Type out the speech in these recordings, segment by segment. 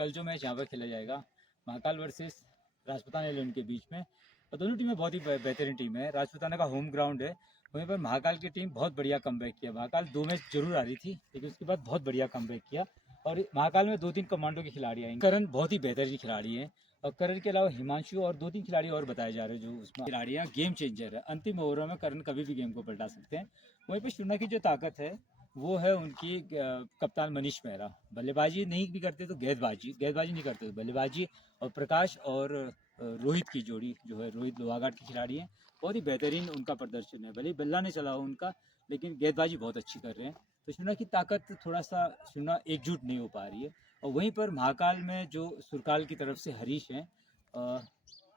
कल जो मैच यहाँ पर खेला जाएगा महाकाल वर्सेस राजपूताना 11 के बीच में, और दोनों टीमें बहुत ही बेहतरीन टीम है। राजपूताना का होम ग्राउंड है, वहीं पर महाकाल की टीम बहुत बढ़िया कमबैक किया। महाकाल 2 मैच जरूर आ रही थी, लेकिन उसके बाद बहुत बढ़िया कमबैक किया। और महाकाल में 2-3 कमांडो के खिलाड़ी आए। करण बहुत ही बेहतरीन खिलाड़ी हैं, और करण के अलावा हिमांशु और 2-3 खिलाड़ी और बताए जा रहे हैं जो उसमें खिलाड़ी हैं। गेम चेंजर है, अंतिम ओवरों में करण कभी भी गेम को पलटा सकते हैं। वहीं पर शुना की जो ताकत है वो है उनकी कप्तान मनीष मेहरा। बल्लेबाजी नहीं भी करते तो गेंदबाजी नहीं करते तो बल्लेबाजी। और प्रकाश और रोहित की जोड़ी जो है, रोहित लोहाघाट के खिलाड़ी हैं, बहुत ही बेहतरीन उनका प्रदर्शन है। भले ही बल्ला नहीं चला हो उनका, लेकिन गेंदबाजी बहुत अच्छी कर रहे हैं। तो शुना की ताकत थोड़ा सा शुना एकजुट नहीं हो पा रही है। और वहीं पर महाकाल में जो सुरकाल की तरफ से हरीश हैं,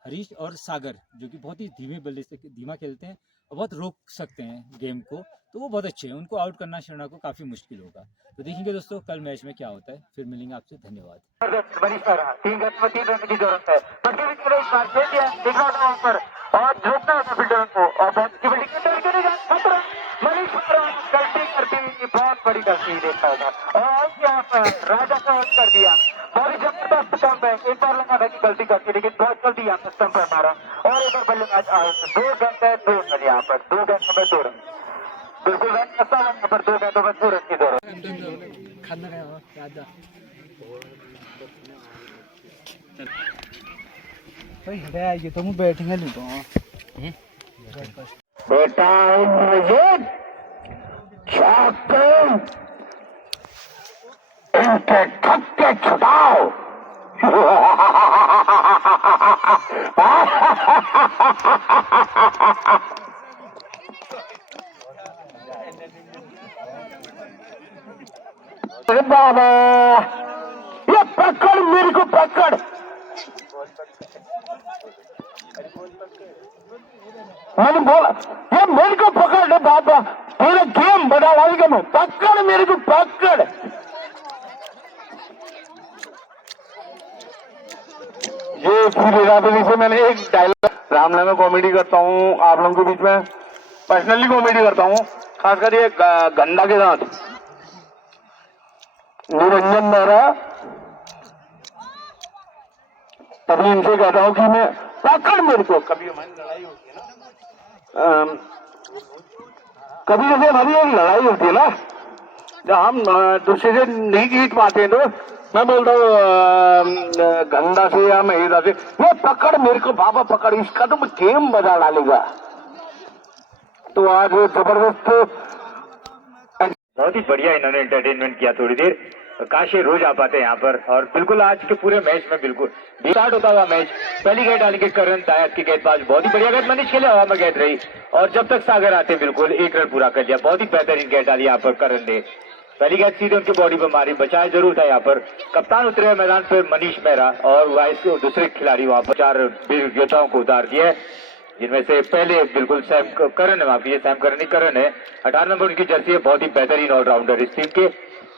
हरीश और सागर जो कि बहुत ही धीमे बल्ले से धीमा खेलते हैं और बहुत रोक सकते हैं गेम को, तो वो बहुत अच्छे हैं। उनको आउट करना शर्मा को काफ़ी मुश्किल होगा। तो देखेंगे दोस्तों कल मैच में क्या होता है। फिर मिलेंगे आपसे, धन्यवाद। और रोकना है फील्डर को, और बैट की बड़ी मनीष गलती करती हुई बहुत बड़ी गलती देखता था, और यहाँ पर राजा को आउट कर दिया। बड़ी जबरदस्त स्टंप है, एक बार लगा था कि गलती करती, लेकिन बहुत जल्दी यहाँ पर स्टंप पर मारा और इधर बल्लेबाज आउट। 2 गेंद है 2 रन, यहाँ पर 2 गेंदों में 2 रन, बिल्कुल यहाँ पर 2 गेंदों में 2 रन की 2 रन। ये तो मैं बैठेंगे नहीं तो बेटा मुझे इनके थक्के छुटाओ। बाबा ये पकड़, मेरे को पकड़, मैंने बोला ये मेरे को पकड़ ले बाबा, तेरे गेम बना डालेगा मैं, पकड़ मेरे को पकड़। ये फिर राबेली से मैंने एक डायलॉग, रामला में कॉमेडी करता हूँ आप लोगों के बीच में, पर्सनली कॉमेडी करता हूँ, खासकर ये गंदा के साथ। निरंजन मेहरा तभी इनसे कहता हूँ कि मैं पकड़ मेरे को। कभी हमारी लड़ाई होती है ना, कभी जैसे हमारी एक लड़ाई होती है ना, जब हम दूसरे से नहीं जीत पाते हैं, तो मैं बोलता हूँ गंदा से या महिला से, ये पकड़ मेरे को बाबा पकड़, इसका तो गेम बजा डालेगा। तो आज जबरदस्त, बहुत ही बढ़िया इन्होंने एंटरटेनमेंट किया थोड़ी देर। काश ये रोज आ पाते यहाँ पर। और बिल्कुल आज के पूरे मैच में बिल्कुल स्टार्ट होता हुआ मैच, पहली गेंद डालेंगे करण, दायक की गेंदबाज बहुत ही बढ़िया गेंद मनीष खेले, हवा में गेंद रही, और जब तक सागर आते बिल्कुल 1 रन पूरा कर लिया। बहुत ही बेहतरीन गेंद डाली यहाँ पर करण ने, पहली गेंद सीधे उनकी बॉडी पर मारी, बचाया जरूर था यहाँ पर। कप्तान उतरे हुए मैदान पर मनीष मेहरा, और वाइस दूसरे खिलाड़ी वहां पर 4 योद्धाओं को उतार दिया है, जिनमें से पहले बिल्कुल सैम करण है, माफी सैम करण नहीं करण है, 18 नंबर उनकी जर्सी है। बहुत ही बेहतरीन ऑलराउंडर इस टीम के,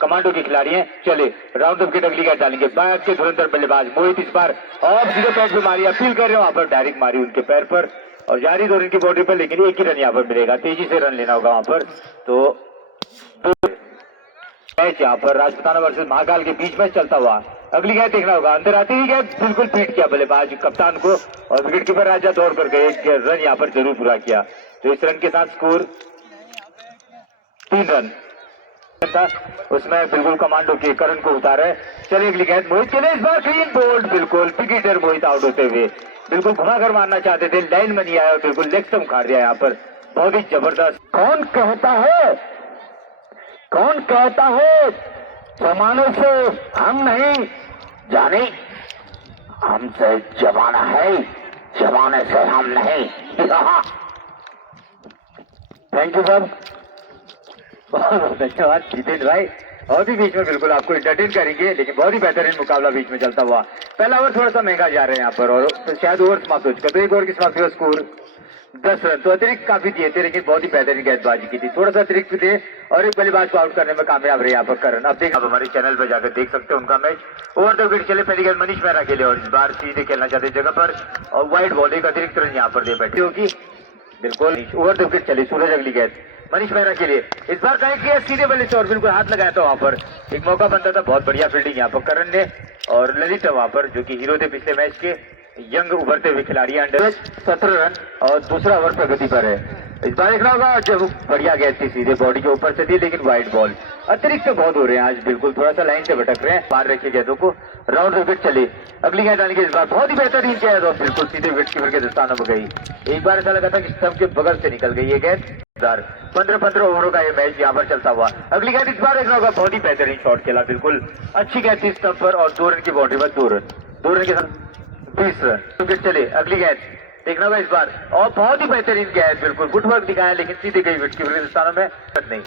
कमांडो के खिलाड़ी हैं। चले राउंड ऑफ की अगली गेंद डालेंगे, बैक के धुरंधर बल्लेबाज मोहित इस बार और सीधे पैर पे मारी, अपील कर रहे हो वहां पर, डायरेक्ट मारी उनके पैर पर और जारी 2 रन की बाउंड्री पर, लेकिन 1 ही रन यहाँ पर मिलेगा, तेजी से रन लेना होगा वहां पर। तो मैच यहाँ पर राजपूताना वर्सेस महाकाल के बीच में चलता हुआ, अगली गेंद देखना होगा, अंदर आती हुई गेंद बिल्कुल पीट किया बल्लेबाज कप्तान को, और विकेट कीपर राजा दौड़ कर गए, 1 रन यहाँ पर जरूर पूरा किया। तो इस रन के साथ स्कोर 3 रन था, उसमें बिल्कुल कमांडो के करण को उतारा है। चलिए अगली गेंद मोहित के लिए, इस बार क्लीन बोल्ड, बिल्कुल विकेटर मोहित आउट होते हुए, बिल्कुल घुमाकर मारना चाहते थे, लाइन में नहीं आया और बिल्कुल लेग स्टंप उखाड़ दिया यहाँ पर, बहुत ही जबरदस्त। कौन कहता है, कौन कहता है जमाने से हम नहीं जाने, हमसे जमाना है, जमाने से हम नहीं। थैंक यू सर, धन्यवाद जितेंद्र भाई। बहुत ही बीच में बिल्कुल आपको एंटरटेन करेंगे, लेकिन बहुत ही बेहतरीन मुकाबला बीच में चलता हुआ। पहला ओवर थोड़ा सा महंगा जा रहे हैं यहाँ पर, और तो शायद ओवर समाप्त हो चुका, तो 1 ओवर की समाप्ति का स्कोर 10 रन। तो अतिरिक्त काफी दिए थे, लेकिन बहुत ही बेहतरीन गेंदबाजी की थी, थोड़ा सा अतिरिक्त भी थे, और एक बल्लेबाज को आउट करने में कामयाब रहे यहाँ पर करण। अब देख, आप हमारे चैनल पर जाकर देख सकते हैं उनका मैच। ओवर द विकेट चले, पहली गेंद मनीष मेहरा खेले, और इस बार सीधे खेलना चाहते जगह पर, और वाइड बॉल, एक अतिरिक्त रन यहाँ पर दे बैठे होगी, बिल्कुल ओवर द विकेट चले। सूरज अगली गेंद मनीष मेहरा के लिए इस बार कनेक्ट किया सीधे बल्ले से और बिल्कुल हाथ लगाया था वहां पर, एक मौका बनता था। बहुत बढ़िया फील्डिंग यहाँ पर करण ने और ललित वहां पर, जो कि हीरो थे पिछले मैच के, यंग उभरते हुए खिलाड़ी। अंडर 17 रन और दूसरा ओवर प्रगति पर है। इस बार देखना होगा जब बढ़िया गेंद थी सीधे बॉडी के ऊपर से थी, लेकिन वाइड बॉल। अतिरिक्त बहुत हो रहे हैं आज, बिल्कुल थोड़ा सा लाइन से भटक रहे हैं। पार रखे गेंदों को, राउंड विकेट चले। अगली गेंद आने के इस बार बहुत ही बेहतरीन गेंद और बिल्कुल सीधे विकेट कीपर के दस्तानों में गई। एक बार ऐसा लगा था कि स्टंप के बगल से निकल गई ये गेंद। 15 ओवरों का ये मैच यहाँ पर चलता हुआ। अगली गेंद इस बार देखना होगा, बहुत ही बेहतरीन शॉट खेला, बिल्कुल अच्छी गेंद थी स्टंप पर और 2 रन की बाउंड्री पर 2 रन के साथ 20 रन विकेट चले। अगली गेंद देखना होगा इस बार, और बहुत ही बेहतरीन गेंद, बिल्कुल फुटवर्क दिखाया, लेकिन सीधे गई विकेट कीपर के स्थानों में नहीं।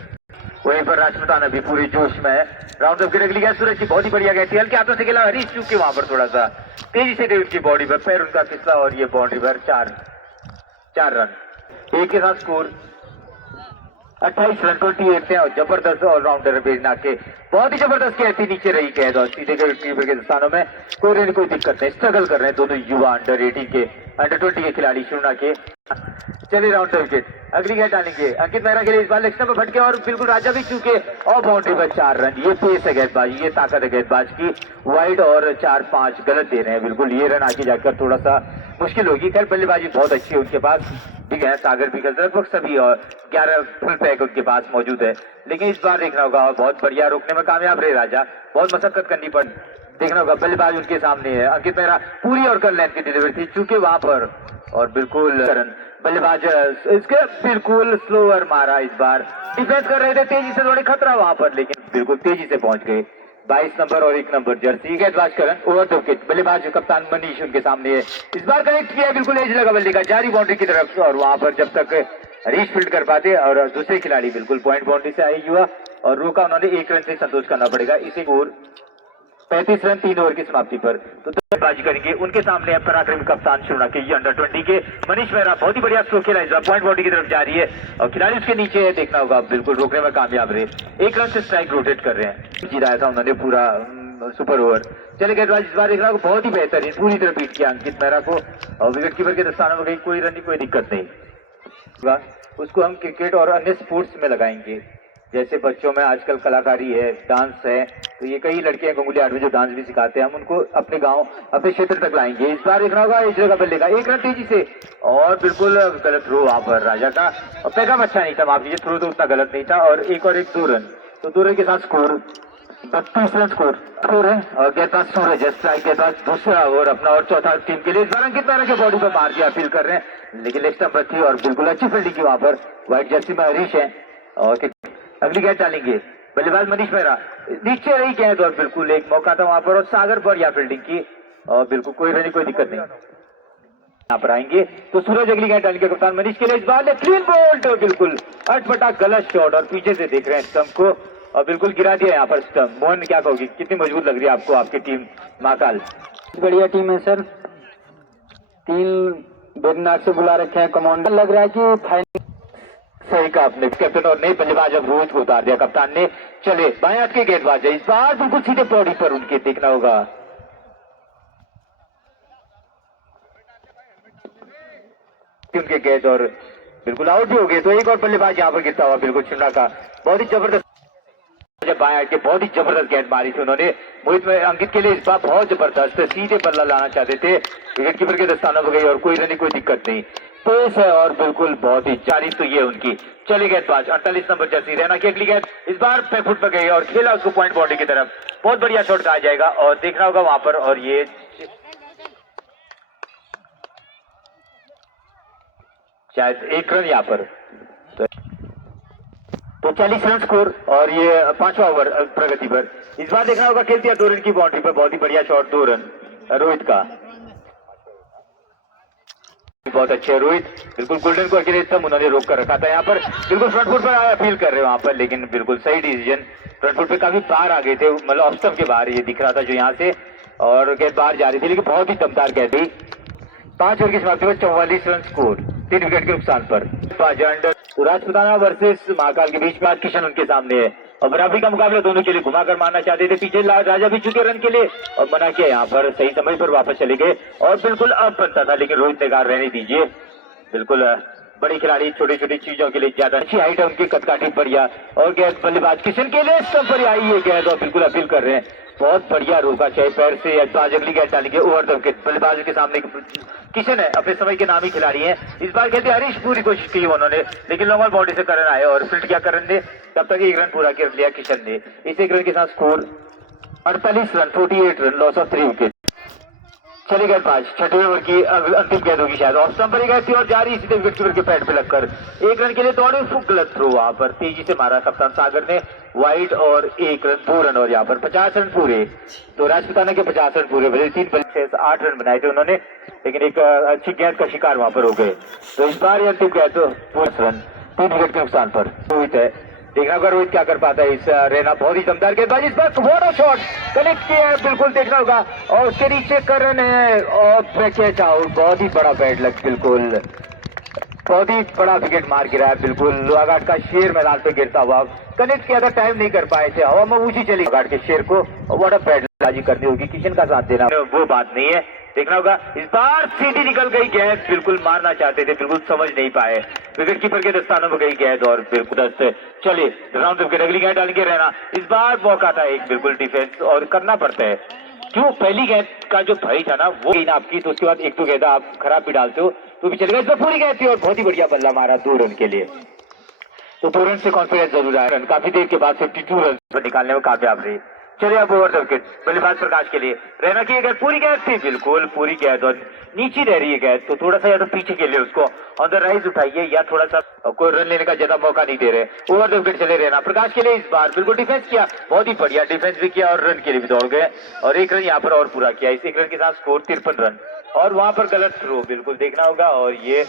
वहीं पर राजपूताना भी पूरे जोश में है। राउंड ऑफ अगली गेंद सूरज की बहुत ही बढ़िया गेंद थी, हल्के हाथों से खेला, हरीश चूक के वहां पर थोड़ा सा तेजी से डेविड की बॉडी पर पैर उनका फिसला और ये बाउंड्री पर 4 रन। एक के साथ स्कोर 28 रन 28 थे और जबरदस्त ऑलराउंडर बेजना के बहुत ही जबरदस्त गेंद थी, नीचे रही गेंद और सीधे गए कीपर के स्थानों में। कोई दिक्कत नहीं, स्ट्रगल कर रहे हैं दोनों युवा अंडर 18 के अंडर 20 के खिलाड़ी शुना के। चलिए राउंड विकेट, अगली गेंद डालेंगे अंकित मेहरा के लिए। इस बार लेग स्टंप पर भटके और बिल्कुल राजा भी चूके और बाउंड्री पर 4 रन। ये पेस है गेंदबाजी, ये ताकत है गेंदबाज की। वाइड और 4-5 गलत दे रहे हैं, बिल्कुल ये रन आगे जाकर थोड़ा सा मुश्किल होगी। खैर बल्लेबाजी बहुत अच्छी है उनके पास, भी है सागर भी लगभग सभी और 11 फुल पैक उनके पास मौजूद है। लेकिन इस बार देखना होगा, बहुत बढ़िया रोकने में कामयाब रहे राजा, बहुत मशक्कत करनी पड़ी। देखना होगा बल्लेबाज उनके सामने है, अंकित मेहरा पूरी और कल लेंथ की डिलीवरी थी चूंकि वहां पर और बिल्कुल बल्लेबाज इसके बिल्कुल स्लोअर मारा। इस बार डिफेंस कर रहे थे तेजी से, थोड़ी खतरा वहां पर, लेकिन बिल्कुल तेजी से पहुंच गए। 22 नंबर और 1 नंबर जर्सी गेंदबाज करण ओवर द विकेट। बल्लेबाज कप्तान मनीष उनके सामने है। इस बार कनेक्ट किया बिल्कुल एज लगा बल्ले का जारी बाउंड्री की तरफ और वहां पर जब तक रीच फील्ड कर पाते और दूसरे खिलाड़ी बिल्कुल पॉइंट बाउंड्री से आए युवा और रोका उन्होंने। 1 रन से संतोष करना पड़ेगा इसे। और 35 रन 3 ओवर की समाप्ति पर तो बल्लेबाजी करेंगे उनके सामने है पराक्रमी कप्तान शुना के ये अंडर 20 के मनीष मेहरा। बहुत ही बढ़िया स्ट्रोक खेला, इस बार पॉइंट बाउंड्री की तरफ जा रही है और खिलाड़ी उसके नीचे है। देखना होगा बिल्कुल रोकने में कामयाब रहे। 1 रन से स्ट्राइक रोटेट कर रहे हैं, जीता था उन्होंने पूरा सुपर ओवर। चले गेंदबाज इस बार देखना होगा, बहुत ही बेहतरीन पूरी तरह बीट किया अंकित मेहरा को और विकेट कीपर के दस्तानों में गई। कोई रन नहीं, कोई दिक्कत नहीं। उसको हम क्रिकेट और अन्य स्पोर्ट्स में लगाएंगे, जैसे बच्चों में आजकल कलाकारी है, डांस है, तो ये कई लड़के हैं गंगुली आठ में जो डांस भी सिखाते हैं, हम उनको अपने गांव अपने क्षेत्र तक लाएंगे। इस बार देखना होगा इस जगह बल्ले का 1 रन तेजी से और बिल्कुल गलत थ्रो वहां पर राजा का और पैकअप अच्छा नहीं था, माफ कीजिए थ्रो तो उतना गलत नहीं था। और 2 रन, तो 2 रन के साथ स्कोर 32 रन स्कोर है और गेंदबाज सूरज स्ट्राइक के बाद दूसरा ओवर अपना और चौथा टीम के लिए। इस बार अंकित मेहरा के बॉडी पर मार दिया, अपील कर रहे हैं, लेकिन लेग स्टंप पर थी और बिल्कुल अच्छी फील्डिंग की वहां पर। व्हाइट जर्सी में हरीश है और अगली गेंद डालेंगे बल्लेबाज मनीष मेहरा। नीचे रही गेंद और बिल्कुल एक मौका था वहां पर और सागर बढ़िया फील्डिंग की और बिल्कुल कोई रन कोई दिक्कत नहीं। यहाँ पर आएंगे तो सूरज अगली गेंद डालेंगे कप्तान मनीष के लिए। इस बार क्लीन बोल्ड, बिल्कुल अटपटा गलत शॉट और पीछे से देख रहे हैं स्टंप को और बिल्कुल गिरा दिया यहाँ पर स्टंप। मोहन क्या कहोगी, कितनी मजबूत लग रही है आपको आपकी टीम महाकाल? बढ़िया टीम है सर, 3 बेदनाक से बुला रखे हैं कमांडर, लग रहा है कि फाइनल। सही कहा आपने, कैप्टन और नई बल्लेबाज अब रोहित को उतार दिया कप्तान ने। चले बाएं हाथ के गेंदबाज है, इस बार बिल्कुल सीधे बॉडी पर उनके देखना होगा। उनके गेंद और बिल्कुल आउट भी हो गए, तो एक और बल्लेबाज यहाँ पर गिरता हुआ बिल्कुल शुना का। बहुत ही जबरदस्त बाएं हाथ के बहुत ही जबरदस्त गेंद मारी थी उन्होंने मोहित में अंकित के लिए। इस बार बहुत जबरदस्त सीधे बल्ला लाना चाहते थे, विकेट कीपर के दस्तानों में गई और कोई रन कोई दिक्कत नहीं। पेस है और बिल्कुल बहुत ही चालीस तो ये उनकी। चले गेंदबाज 48 नंबर जर्सी रहना की अगली गेंद इस बार फुट पर गई और खेला उसको पॉइंट बाउंड्री की तरफ। बहुत बढ़िया शॉट कहा जाएगा और देखना होगा वहां पर और ये शायद 1 रन यहाँ पर। तो 40 रन स्कोर और ये 5वां ओवर प्रगति पर। इस बार देखना होगा खेलती है 2 रन की बाउंड्री पर, बहुत ही बढ़िया शॉट 2 रन रोहित का। बहुत अच्छे रोहित, बिल्कुल गोल्डन को अकेले एकदम उन्होंने रोक कर रखा था यहाँ पर, बिल्कुल फ्रंट फुट पर आया अपील कर रहे हो वहां पर, लेकिन बिल्कुल सही डिसीजन। फ्रंट फुट पे काफी बाहर आ गए थे, मतलब ऑफ स्टंप के बाहर ये दिख रहा था जो यहाँ से और गेंद बाहर जा रही थी, लेकिन बहुत ही दमदार गेंद थी। 5 ओवर की समाप्ति में 44 रन स्कोर 3 विकेट के नुकसान पर। तो राजपूताना वर्सेस महाकाल के बीच में आज किशन उनके सामने है और बराबरी का मुकाबला दोनों के लिए घुमाकर मारना चाहते थे। पीछे राजा भी चुके रन के लिए और मना किया यहाँ पर, सही समय पर वापस चले गए और बिल्कुल अब बनता था, लेकिन रोहित ने कहा रहने दीजिए। बिल्कुल बड़े खिलाड़ी छोटी छोटी चीजों के लिए ज्यादा अच्छी हाइट है उनकी, कदकाठी बढ़िया। और गेंद बल्लेबाज किशन के लिए स्टंप पर आई है गेंद और बिल्कुल अपील कर रहे हैं, बहुत बढ़िया रोका, चाहे पैर से या अगली गेंद डालेंगे ओवर द विकेट। बल्लेबाज के सामने किशन है, अपने समय के नामी खिलाड़ी हैं। इस बार कहते हरीश पूरी कोशिश की उन्होंने, लेकिन लॉन्ग ऑन बाउंड्री से करण आए और फील्ड किया करण ने, तब तक 1 रन पूरा कर लिया किशन ने। इस 1 रन के साथ score 48 run, 48 run, loss of 3 wicket. चली गेंदबाज छठवें ओवर की अंतिम गेंद होगी शायद, ऑफ स्टंप पर गई थी और जारी सीधे विकेट कीपर के पैड पे लगकर 1 रन के लिए दौड़े, गलत थ्रो वहां पर तेजी से मारा कप्तान सागर ने, वाइड और 1 रन 2 रन और यहाँ पर 50 रन पूरे। तो राजपुताना के 50 रन पूरे, भले 3 बल्ले से 8 रन बनाए थे उन्होंने, लेकिन एक अच्छी गेंद का शिकार वहां पर हो गए। तो इस बार अंतिम गेंद तो 5 रन 3 विकेट के नुकसान पर। रोहित है, देखना होगा रोहित क्या कर पाता है। इस रैना बहुत ही दमदार गेंदबाजी, इस बार बड़ा शॉट कनेक्ट किया है, बिल्कुल देखना होगा। और उसके नीचे करण है और कैच आउट, बहुत ही बड़ा बैड लक, बिल्कुल बहुत ही बड़ा विकेट मार गिरा है, बिल्कुल लोहाघाट का शेर मैदान पे गिरता हुआ कनेक्ट किया था, टाइम नहीं कर पाए थे, हवा में ऊंची चली घाट के शेर को, बड़ा बैटबाजी करनी होगी, किशन का साथ देना वो बात नहीं है। देखना होगा इस बार सीधी निकल गई गेंद, बिल्कुल मारना चाहते थे, बिल्कुल समझ नहीं पाए, विकेट कीपर के दस्तानों में गई गेंद और बिल्कुल दस्त। चलिए राउंड विकेट, अगली गेंद डालेंगे रहना। इस बार मौका था एक, बिल्कुल डिफेंस और करना पड़ता है, क्यों पहली गेंद का जो भय था ना वो गेंद आपकी, तो उसके बाद 1-2 गेंद आप खराब भी डालते हो तो भी चलेगा। इस बार पूरी गेंद थी और बहुत ही बढ़िया बल्ला मारा 2 रन के लिए, तो 2 रन से कॉन्फिडेंस जरूर आया, रन काफी देर के बाद 52 रन पर निकालने में कामयाब रही। चलिए अब ओवर द विकेट, बल्लेबाज प्रकाश के लिए रहना की गेंद, पूरी गेंद थी, बिल्कुल पूरी गेंद और नीचे रह रही है गेंद, तो थोड़ा सा या तो पीछे के लिए उसको ऑन द राइज उठाइए या थोड़ा सा कोई रन लेने का ज्यादा मौका नहीं दे रहे। ओवर द विकेट चले रहना प्रकाश के लिए, इस बार बिल्कुल डिफेंस किया, बहुत ही बढ़िया डिफेंस भी किया और रन के लिए भी दौड़ गए और 1 रन यहाँ पर और पूरा किया। इस 1 रन के साथ स्कोर 53 रन और वहां पर गलत थ्रो, बिल्कुल देखना होगा, और ये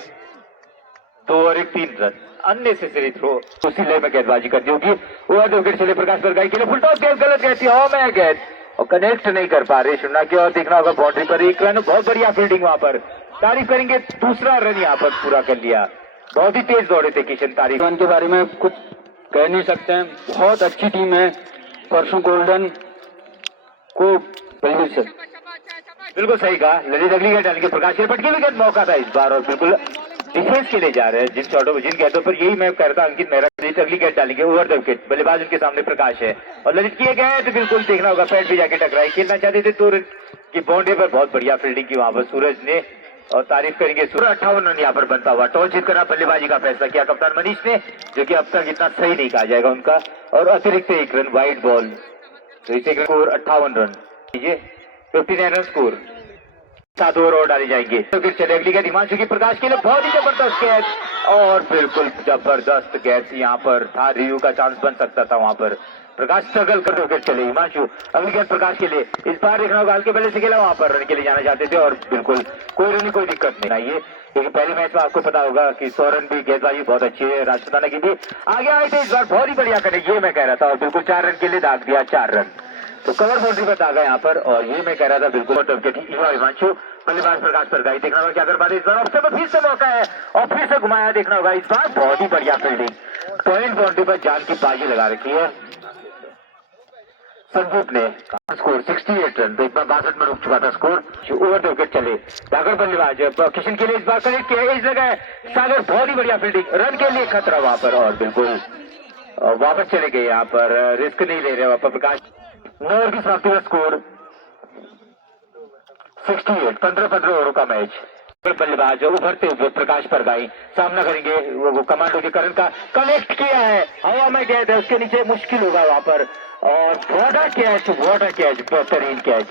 2 और 1 3 रन अननेसेसरी थ्रो, उसी लय में गेंदबाजी करनी होगी। ओवर द विकेट चले प्रकाश बरगाई के लिए, फुल टॉस गेंद गलत गई थी, में गेंद और कनेक्ट नहीं कर पा रहे शिमला की, और देखना होगा बाउंड्री पर 1 रन, बहुत बढ़िया फील्डिंग वहां पर, तारीफ करेंगे, दूसरा रन यहाँ पर पूरा कर लिया, बहुत ही तेज दौड़े थे किशन, तारीफ। के बारे में कुछ कह नहीं सकते हैं, बहुत अच्छी टीम है, परसों गोल्डन को बिल्कुल सही कहा, ललित अगली गेंद डालेंगे प्रकाश के पटके भी गेंद, मौका था इस बार और बिल्कुल डिफेंस के लिए जा रहे हैं जिन शॉटों में जिन गेंदों पर, यही मैं कहता अंकित मेहरा, ललित अगली गेंद डालेंगे ओवर द विकेट, बल्लेबाज उनके सामने प्रकाश है और ललित किए गए तो बिल्कुल देखना होगा पैड भी जाके टकराई, खेलना चाहते थे 2 रन की बाउंड्री पर, बहुत बढ़िया फील्डिंग की वहां पर सूरज ने और तारीफ करेंगे। 58 रन यहाँ पर बनता हुआ, टॉस जीतकर बल्लेबाजी का फैसला किया कप्तान मनीष ने, जो कि अब तक इतना सही नहीं कहा जाएगा उनका, और अतिरिक्त 1 रन वाइड बॉल, तो इस 1 run score 58 run, 59 run score, 7 over और डाले जाएंगे। तो फिर चले अगली गेंद हिमांशु की प्रकाश के लिए, बहुत ही जबरदस्त गेंद और बिल्कुल जबरदस्त गेंद, यहाँ पर था रिव्यू का चांस बन सकता था वहां पर, प्रकाश स्ट्रगल करते हुए चले हिमांशु, अगली गेंद प्रकाश के लिए, इस बार देखना होगा हल्के पहले से खेला, वहां पर रन के लिए जाना चाहते थे और बिल्कुल कोई रन कोई दिक्कत नहीं आई है, क्योंकि पहले मैच में आपको पता होगा कि 100 रन भी गेंदबाजी बहुत अच्छी है राजपुताना की भी, आगे आए थे इस बार बहुत ही बढ़िया करे, ये मैं कह रहा था, और बिल्कुल 4 रन के लिए दाग दिया, 4 रन, तो कवर बाउंड्री पर दागा यहाँ पर, और ये मैं कह रहा था बिल्कुल हिमांशु, बल्लेबाज प्रकाश पर गई, देखना होगा क्या कर पाते इस बार, ऑप्शन पर फिर से मौका है और फिर से घुमाया, देखना होगा इस बार बहुत ही बढ़िया फील्डिंग, पॉइंट बाउंड्री पर जान की बाजी लगा रखी है संदीप ने, स्कोर 68 रन, तो एक बार 62 में रुक चुका था स्कोर, ओवर द विकेट चले जाकर बल्लेबाज किशन के लिए, इस बार कनेक्ट किया इस जगह सागर, बहुत ही बढ़िया फील्डिंग, रन के लिए खतरा वहां पर और बिल्कुल वापस चले गए, यहाँ पर रिस्क नहीं ले रहे वहां पर प्रकाश। 9 ओवर की समाप्ति का स्कोर 68, 15 ओवरों का मैच, बल्लेबाज उभरते हुए प्रकाश पर गई, सामना करेंगे वो कमांडो के करण का, कनेक्ट किया है, हवा में गेंद है, उसके नीचे मुश्किल होगा वहां पर, और वाटर कैच, बेहतरीन कैच,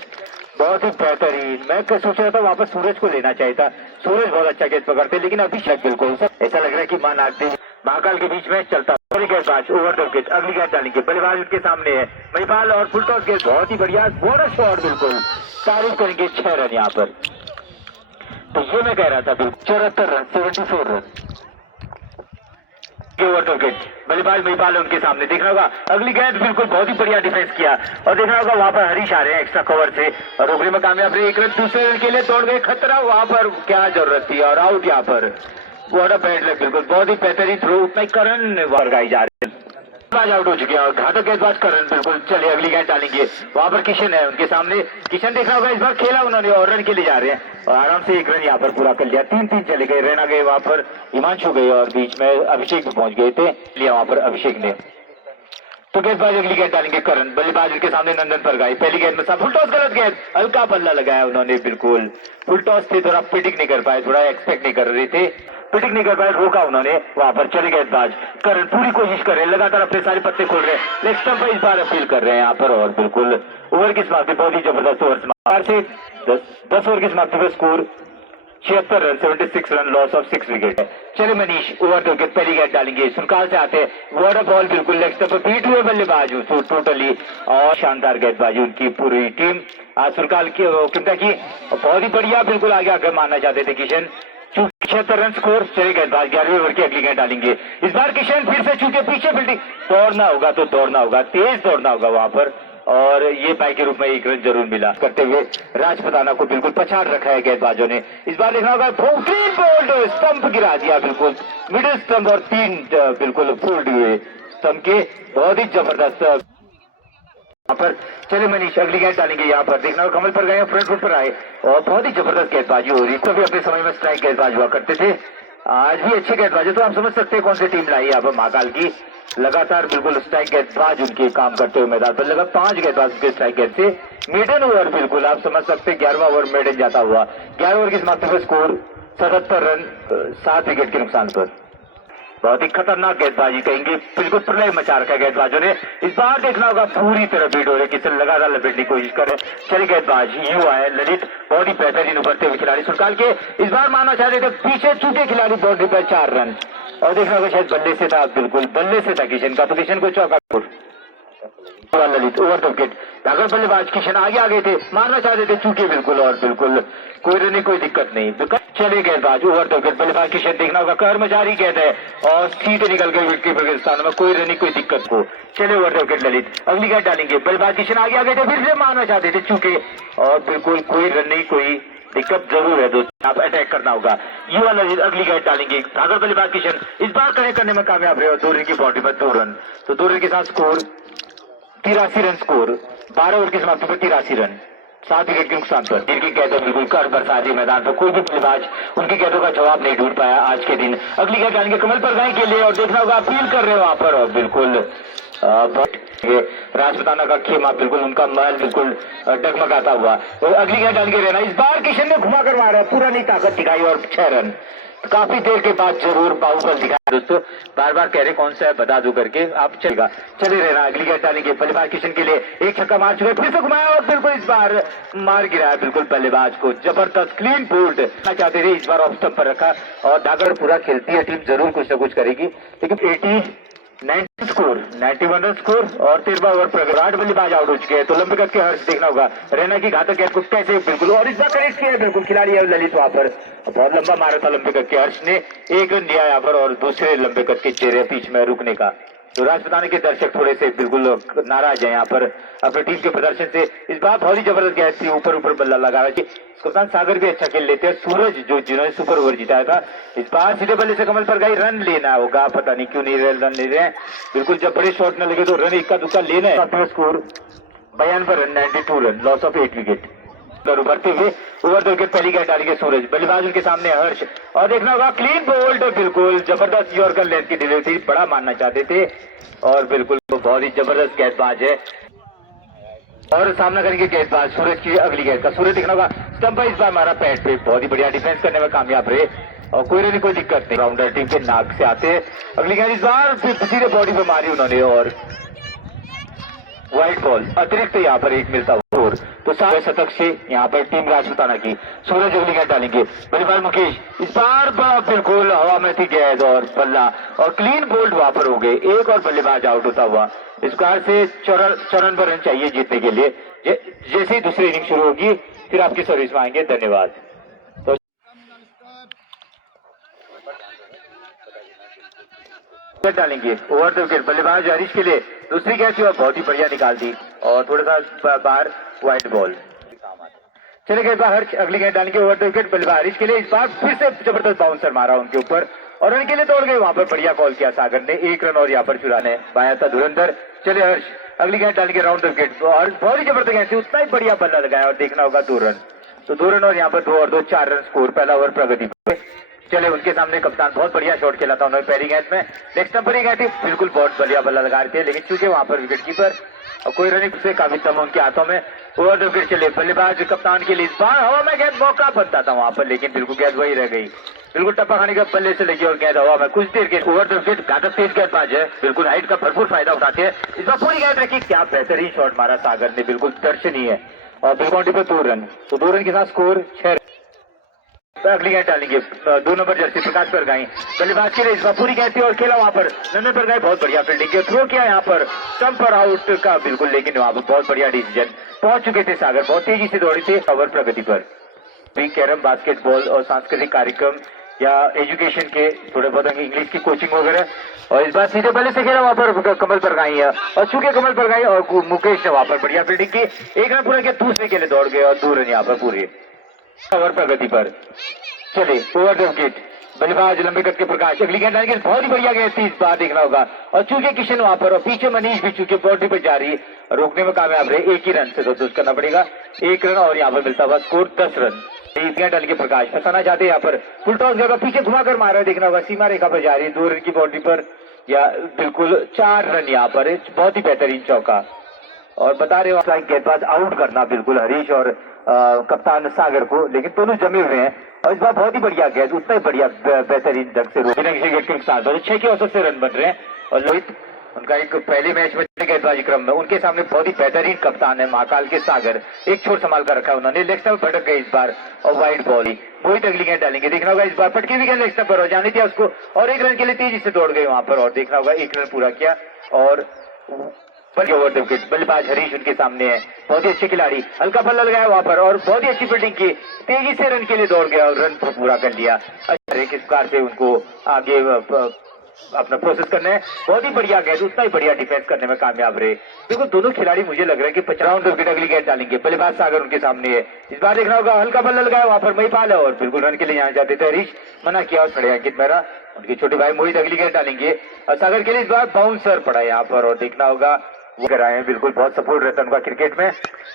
बहुत ही बेहतरीन, मैं सोच रहा था वहां पर सूरज को लेना चाहिए था, सूरज बहुत अच्छा कैच पकड़ते, लेकिन अभी शक बिल्कुल ऐसा लग रहा है कि मां नागदेव महाकाल के बीच में चलता, गेंदबाज ओवर द विकेट, अगली गेंद डालेंगे, बल्लेबाज उनके सामने है महिपाल और फुल टॉस गेंद, बहुत ही बढ़िया बोनस शॉट, बिल्कुल तारीफ करेंगे, 6 रन यहाँ पर, तो ये मैं कह रहा था बिल्कुल 74 run, 74 run, over the wicket, बल्लेबाज महिपाल उनके सामने, देखना होगा अगली गेंद, बिल्कुल बहुत ही बढ़िया डिफेंस किया और देखना होगा वहां पर हरीश आ रहे हैं एक्स्ट्रा कवर से और रोकने में कामयाब रहे, 1 रन, दूसरे रन के लिए दौड़ गए, खतरा वहां पर, क्या जरूरत थी, और आउट यहाँ पर, व्हाट अ बैड लक, बिल्कुल बहुत ही बेहतरीन थ्रो, उतना ही करण वर्गाई जा रहे हैं, गेंदबाज आउट हो चुके हैं और घातक गेंदबाज करण बिल्कुल चलिए अगली गेंद डालेंगे। वहां पर किशन है उनके सामने, किशन देखना होगा इस बार खेला उन्होंने और रन के लिए जा रहे हैं और आराम से एक रन यहाँ पर पूरा कर लिया। 3-3 चले गए, रैना गए वहां पर, हिमांशु गए और बीच में अभिषेक भी पहुंच गए थे, लिया वहां पर अभिषेक ने। तो गेंदबाज अगली गेंद डालेंगे करण, बल्लेबाज के सामने नंदन पर गए। पहली गेंद में सब फुल टॉस, गलत गेंद, हल्का बल्ला लगाया उन्होंने, बिल्कुल फुल टॉस थे, थोड़ा प्रिडिक्ट नहीं कर पाए, थोड़ा एक्सपेक्ट नहीं कर रहे थे, प्रिडिक्ट नहीं कर पाए, रोका उन्होंने। वहां पर चले गेंदबाज करण पूरी कोशिश कर रहे हैं, लगातार अपने सारे पत्ते खोल रहे हैं, लेग स्टंप पर इस बार अपील कर रहे हैं यहाँ पर और बिल्कुल ओवर की समाप्ति, बहुत ही जबरदस्त ओवर समाप्ति से 10 ओवर की समाप्ति पर score 76 run, 76 run, loss of 6 wicket है। चले मनीष ओवर दो गेंद, पहली गेंद डालेंगे, सुनकाल से आते वाटर बॉल, बिल्कुल लेग स्टंप पर बीट हुए बल्लेबाज टोटली और शानदार गेंदबाजी उनकी पूरी टीम आज सुनकाल की कितना की बहुत ही बढ़िया, बिल्कुल आगे आगे मानना चाहते थे किशन। 76 रन स्कोर, चले गेंदबाज 11वें ओवर की अगली गेंद डालेंगे। इस बार किशन फिर से चूंकि पीछे फील्डिंग, दौड़ना होगा तो दौड़ना होगा, तेज दौड़ना होगा वहां पर और ये पाई के रूप में एक रन जरूर मिला करते हुए राजपुताना को बिल्कुल पछाड़ रखा है गेंदबाजों ने। इस बार देखना होगा क्लीन बोल्ड, स्टंप गिरा दिया, बिल्कुल मिडिल स्टंप और 3 बिल्कुल फोल्ड हुए स्टंप के, बहुत ही जबरदस्त यहाँ पर। चले मनीष अगली गेंद डालेंगे, यहाँ पर देखना होगा कमल पर गए, फ्रंट फुट पर आए और बहुत ही जबरदस्त गेंदबाजी हो रही है। कभी अपने समय में स्ट्राइक गेंदबाज हुआ करते थे, आज भी अच्छे गेंदबाजी, तो आप समझ सकते हैं कौन सी टीम लाई यहाँ पर महाकाल की। लगातार बिल्कुल स्ट्राइक गेंदबाज उनके काम करते हुए मैदान पर, लगा 5 गेंदबाज के स्ट्राइक गेंद से मेडन ओवर, बिल्कुल आप समझ सकते हैं 11वां ओवर मेडन जाता हुआ। 11 ओवर की समाप्ति पर स्कोर 77 रन, 7 विकेट के नुकसान पर। बहुत ही खतरनाक गेंदबाजी कहेंगे, बिल्कुल प्रलय मचा रखा है गेंदबाजों ने। इस बार देखना होगा पूरी तरह बीट हो रहे, किसी लगातार लपेटने की कोशिश कर रहे। चले गेंदबाज युवा है ललित, बहुत ही बेहतरीन उभरते हुए खिलाड़ी सुनकाल के, इस बार मानना चाहते थे पीछे चूके खिलाड़ी, बाउंड्री पर 4 रन और देखना होगा शायद बल्ले से था, बिल्कुल बल्ले से था किशन का, तो किशन को चौका ललित ओवर द विकेट। अगर बल्लेबाज किशन आगे आ गए थे, मारना चाहते थे चूके बिल्कुल और बिल्कुल कोई रन कोई दिक्कत नहीं। चले गेंदबाज ओवर द विकेट, बल्लेबाज किशन देखना होगा कर में जारी गेंद है और सीधे निकल गए विकेट कीपर के स्थान में, कोई रन कोई दिक्कत को। चले ओवर द विकेट ललित अगली गेंद डालेंगे, बल्लेबाज किशन आगे आ गए थे, फिर से मारना चाहते थे चूके और बिल्कुल कोई रन नहीं कोई दिक्कत जरूर है दोस्तों, आप अटैक करना होगा। युवा ललित अगली गेंद डालेंगे, अगर बल्लेबाज किशन इस बार कनेक्ट करने में कामयाब रहे और 2 रन की बाउंड्री पर 2 रन, तो 2 रन के साथ स्कोर 83 रन स्कोर, 12 ओवर की समाप्ति पर 83 रन, 7 विकेट के नुकसान पर। जिनकी गेंदें बिल्कुल कर बरसाती मैदान पर, कोई भी बल्लेबाज उनकी गेंदों का जवाब नहीं ढूंढ पाया आज के दिन। अगली गेंद डालेंगे कमल पर गाय के लिए और देखना होगा अपील कर रहे हो वहां पर और बिल्कुल राजपुताना का खेमा, बिल्कुल उनका महल बिल्कुल डगमगाता हुआ। और अगली गेंद डालेंगे रहना, इस बार किशन ने घुमा कर मारा, पूरा नहीं ताकत दिखाई और 6 रन, काफी देर के बाद जरूर बाहुबल दिखाया दोस्तों, बार बार कह रहे कौन सा है बता दो करके, आप चलेगा चले रहना। अगली गेंद डालेंगे, बल्लेबाज किशन के लिए एक छक्का मार चुके, फिर से घुमाया और बिल्कुल इस बार मार गिराया बिल्कुल बल्लेबाज को, जबरदस्त क्लीन बोल्ड चाहते थे, इस बार ऑफ स्टंप पर रखा और दागड़ पूरा खेलती है टीम, जरूर कुछ न कुछ करेगी, लेकिन 90 स्कोर 91 रन स्कोर और 13वां ओवर पर 8 बल्लेबाज आउट हो चुके हैं। तो लंबे कद के हर्ष देखना होगा रहना की घातक गेंद को कैसे बिल्कुल, और इस बार कनेक्ट किया है बिल्कुल खिलाड़ी है ललित, वहां पर बहुत लंबा मारा था लंबे कद के हर्ष ने, 1 रन दिया यहाँ पर और दूसरे लंबे कद के चेहरे बीच में रुकने का। तो राजपुताना के दर्शक थोड़े से बिल्कुल नाराज है यहाँ पर अपनी टीम के प्रदर्शन से। इस बार बहुत ही जबरदस्त गेंद थी, ऊपर बल्ला लगा रहा है। कप्तान सागर भी अच्छा खेल लेते हैं, सूरज जो जिन्होंने सुपर ओवर जिताया था, इस बार सीधे बल्ले से कमल पर गई, रन लेना होगा, पता नहीं क्यों नहीं रन ले रहे हैं, बिल्कुल जब बड़े शॉट न लगे तो रन इक्का दुक्का लेना है। Score 92 run, 92 run, loss of 8 wicket. उभरते हुए ओवर 2 विकेट, पहली गेंद डालेंगे सूरज, बल्लेबाज उनके सामने हर्ष और देखना होगा क्लीन बोल्ड, बिल्कुल जबरदस्त यॉर्कर लेंथ की डिलीवरी, बड़ा मानना चाहते थे और बिल्कुल बहुत ही जबरदस्त गेंदबाज है। और सामना करेंगे गेंदबाज सूरज की अगली गेंद का, सूरज देखना होगा स्टंप पर इस बार मारा पैड पे, बहुत ही बढ़िया डिफेंस करने में कामयाब रहे और कोई रन कोई दिक्कत नहीं। राउंडर टीम के नाक से आते अगली गेंद, इस बार सीधे बॉडी पे मारी उन्होंने और व्हाइट बॉल, अतिरिक्त यहाँ पर एक मिलता हुआ, तो 7 शतक से यहाँ पर टीम राजपुताना की। सूरज अगली गेंद डालेंगे, बल्लेबाज मुकेश इस बार बिल्कुल हवा में थी गेंद और बल्ला और क्लीन बोल्ड वहां पर हो गए, एक और बल्लेबाज आउट होता हुआ। इस कार से 54 रन चाहिए जीतने के लिए, जैसे ही दूसरी इनिंग शुरू होगी फिर आपकी सर्विस में आएंगे। धन्यवाद। तो डालेंगे ओवर द विकेट, बल्लेबाज हरीश के लिए दूसरी कैच हुआ, बहुत ही बढ़िया निकाल दी और थोड़ा सा बार व्हाइट बॉल। चले गए बाहर, अगली गेंद डालेंगे ओवर द विकेट, बल्लेबाज हरीश के लिए इस बार फिर से जबरदस्त बाउंसर मारा उनके ऊपर और रन के लिए दौड़ गए, वहां पर बढ़िया कॉल किया सागर ने, 1 रन और यहाँ पर चुराने बाया था धुरंधर। चले हर्ष अगली गेंद डालेंगे राउंड द विकेट, और बहुत ही जबरदस्त गेंद थी, उतना ही बढ़िया बल्ला लगाया और देखना होगा 2 रन, तो 2 रन और यहाँ पर 2 और 2 4 रन स्कोर, पहला ओवर प्रगति पे। चले उनके सामने कप्तान बहुत बढ़िया शॉट खेला था उन्होंने पहली गेंद में, नेक्स्ट नंबर ही गए थे, बिल्कुल बहुत बढ़िया बल्ला लगा रहे थे, लेकिन चूंकि वहां पर विकेट कीपर और कोई रन से काफी तम उनके हाथों में। ओवर द विकेट चले बल्लेबाज कप्तान के लिए, इस बार हवा में गेंद मौका बनता था वहां पर, लेकिन बिल्कुल गेंद वही रह गई, बिल्कुल टप्पा खाने का बल्ले से लगी और गेंद हवा में कुछ देर के। ओवर द विकेट घातक तेज गेंदबाज है, बिल्कुल हाइट का भरपूर फायदा उठाते हैं, इस बार पूरी गेंद रखी, क्या बेहतरीन शॉट मारा सागर ने, बिल्कुल दर्शनीय है, और बिल्कुल पे 2 रन, तो 2 रन के साथ स्कोर 6। अगली गेंद डालेंगे 2 नंबर जर्सी प्रकाश परगाई, बल्लेबाज के लिए इस बार पूरी गेंद थी और खेला वहां पर नंदन परगाई, बहुत बढ़िया फील्डिंग किया, थ्रो किया यहाँ पर स्टंप पर आउट का बिल्कुल, लेकिन वहां पर बहुत बढ़िया डिसीजन, पहुंच चुके थे सागर, बहुत तेजी से दौड़े थे ओवर प्रगति पर। कैरम बास्केटबॉल और सांस्कृतिक कार्यक्रम या एजुकेशन के थोड़े बहुत इंग्लिश की कोचिंग वगैरह, और इस बार सीधे बल्ले से खेला वहां पर कमल परगाई है, और चूंकि कमल परगाई और मुकेश ने वहां पर बढ़िया फील्डिंग की, 1 रन पूरा किया, दूसरे के लिए दौड़ गए और 2 रन यहाँ पर पूरे ओवर प्रगति पर। चले ओवर द विकेट बल्लेबाज लंबे कद के प्रकाश, अगली गेंद डालेंगे, बहुत ही बढ़िया गेंद थी, इस बार देखना होगा, और चूंकि किशन वहां पर और पीछे मनीष भी चूंकि बाउंड्री पर जा रही, रोकने में कामयाब रहे, 1 ही रन से दोस्त करना पड़ेगा, 1 रन और यहाँ पर मिलता हुआ स्कोर 10 रन। गेंद डाल के प्रकाश फंसाना चाहते हैं यहाँ पर, फुल टॉस जगह पीछे घुमाकर मार रहा है, देखना होगा सीमा रेखा पर जा रही है, 2 रन की बाउंड्री पर, या बिल्कुल 4 रन यहाँ पर, बहुत ही बेहतरीन चौका, और बता रहे हो गेंदबाज आउट करना बिल्कुल हरीश और कप्तान सागर को, लेकिन दोनों जमे हुए हैं, और इस बार बहुत ही बढ़िया गेंद, उतना ही बढ़िया बेहतरीन ढंग से बिना किसी गेंद के नुकसान, 6 के औसत से रन बन रहे हैं, और लोहित उनका एक पहले मैच में गेंदबाजी क्रम में उनके सामने बहुत ही बेहतरीन कप्तान है महाकाल के सागर, एक छोर संभाल कर रखा है उन्होंने, लेग स्टंप भटक गए इस बार और वाइड बॉल ही, मोहित अगली गेंद डालेंगे, देखना होगा इस बार पटकी भी गेंद लेग स्टंप पर जानी थी उसको, और 1 रन के लिए तेजी से दौड़ गए वहां पर, और देखना होगा 1 रन पूरा किया, और ओवर द विकेट बल्लेबाज हरीश उनके सामने है, बहुत ही अच्छे खिलाड़ी, हल्का बल्ला लगाया वहां पर और बहुत ही अच्छी फील्डिंग की, तेजी से रन के लिए दौड़ गया और रन पूरा कर लिया, किस प्रकार से उनको आगे अपना प्रोसेस करना है, बहुत ही बढ़िया गेंद, उतना ही बढ़िया डिफेंस करने में कामयाब रहे, देखो दोनों खिलाड़ी मुझे लग रहा है कि 50 राउंड विकेट अगली गेंद डालेंगे, बल्लेबाज सागर उनके सामने है, इस बार देखना होगा हल्का बल्ला लगाया वहां पर महिपाल है, और बिल्कुल रन के लिए यहाँ जाते थे हरीश, मना किया और खड़े अंकित मेहरा, उनके छोटे भाई मोहित अगली गेंद डालेंगे, और सागर के लिए इस बार बाउंसर पड़ा यहाँ पर, और देखना होगा वो कराए हैं, बिल्कुल बहुत सपोर्ट रहता है उनका क्रिकेट में,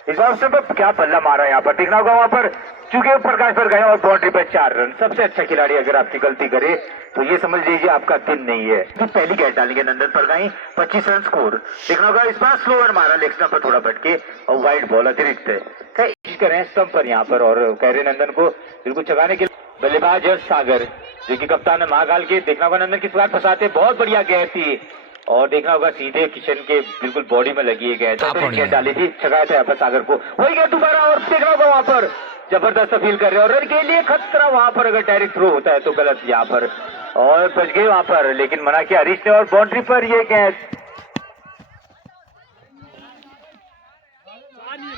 इस बार उसने क्या बल्ला मारा यहाँ पर, देखना होगा वहां पर चूंकि प्रकाश पर गए और बाउंड्री पर 4 रन, सबसे अच्छा खिलाड़ी अगर आपकी गलती करे तो ये समझ लीजिए आपका दिन नहीं है। तो पहली गेंद डालेंगे नंदन पर गई, 25 रन स्कोर, देखना होगा इस बार स्लोअर मारा लेग स्टंप पर थोड़ा भटके और वाइड बॉल अतिरिक्त करें स्टंप पर यहाँ पर, और कह रहे नंदन को बिल्कुल चगाने के बल्लेबाज सागर जो कि कप्तान है महाकाल के, देखना होगा नंदन किस बार फंसाते, बहुत बढ़िया गेंद थी, और देखना होगा सीधे किशन के बिल्कुल बॉडी में लगी है गेंद डाली थी, छगाया था यहाँ पर सागर को, वही गेंद दोबारा, और देखना होगा वहां पर जबरदस्त अपील कर रहे हैं, और रन के लिए खतरा वहां पर, अगर डायरेक्ट थ्रो होता है तो गलत यहाँ पर, और बच गए वहां पर, लेकिन मना किया हरीश ने, और बाउंड्री पर ये गेंद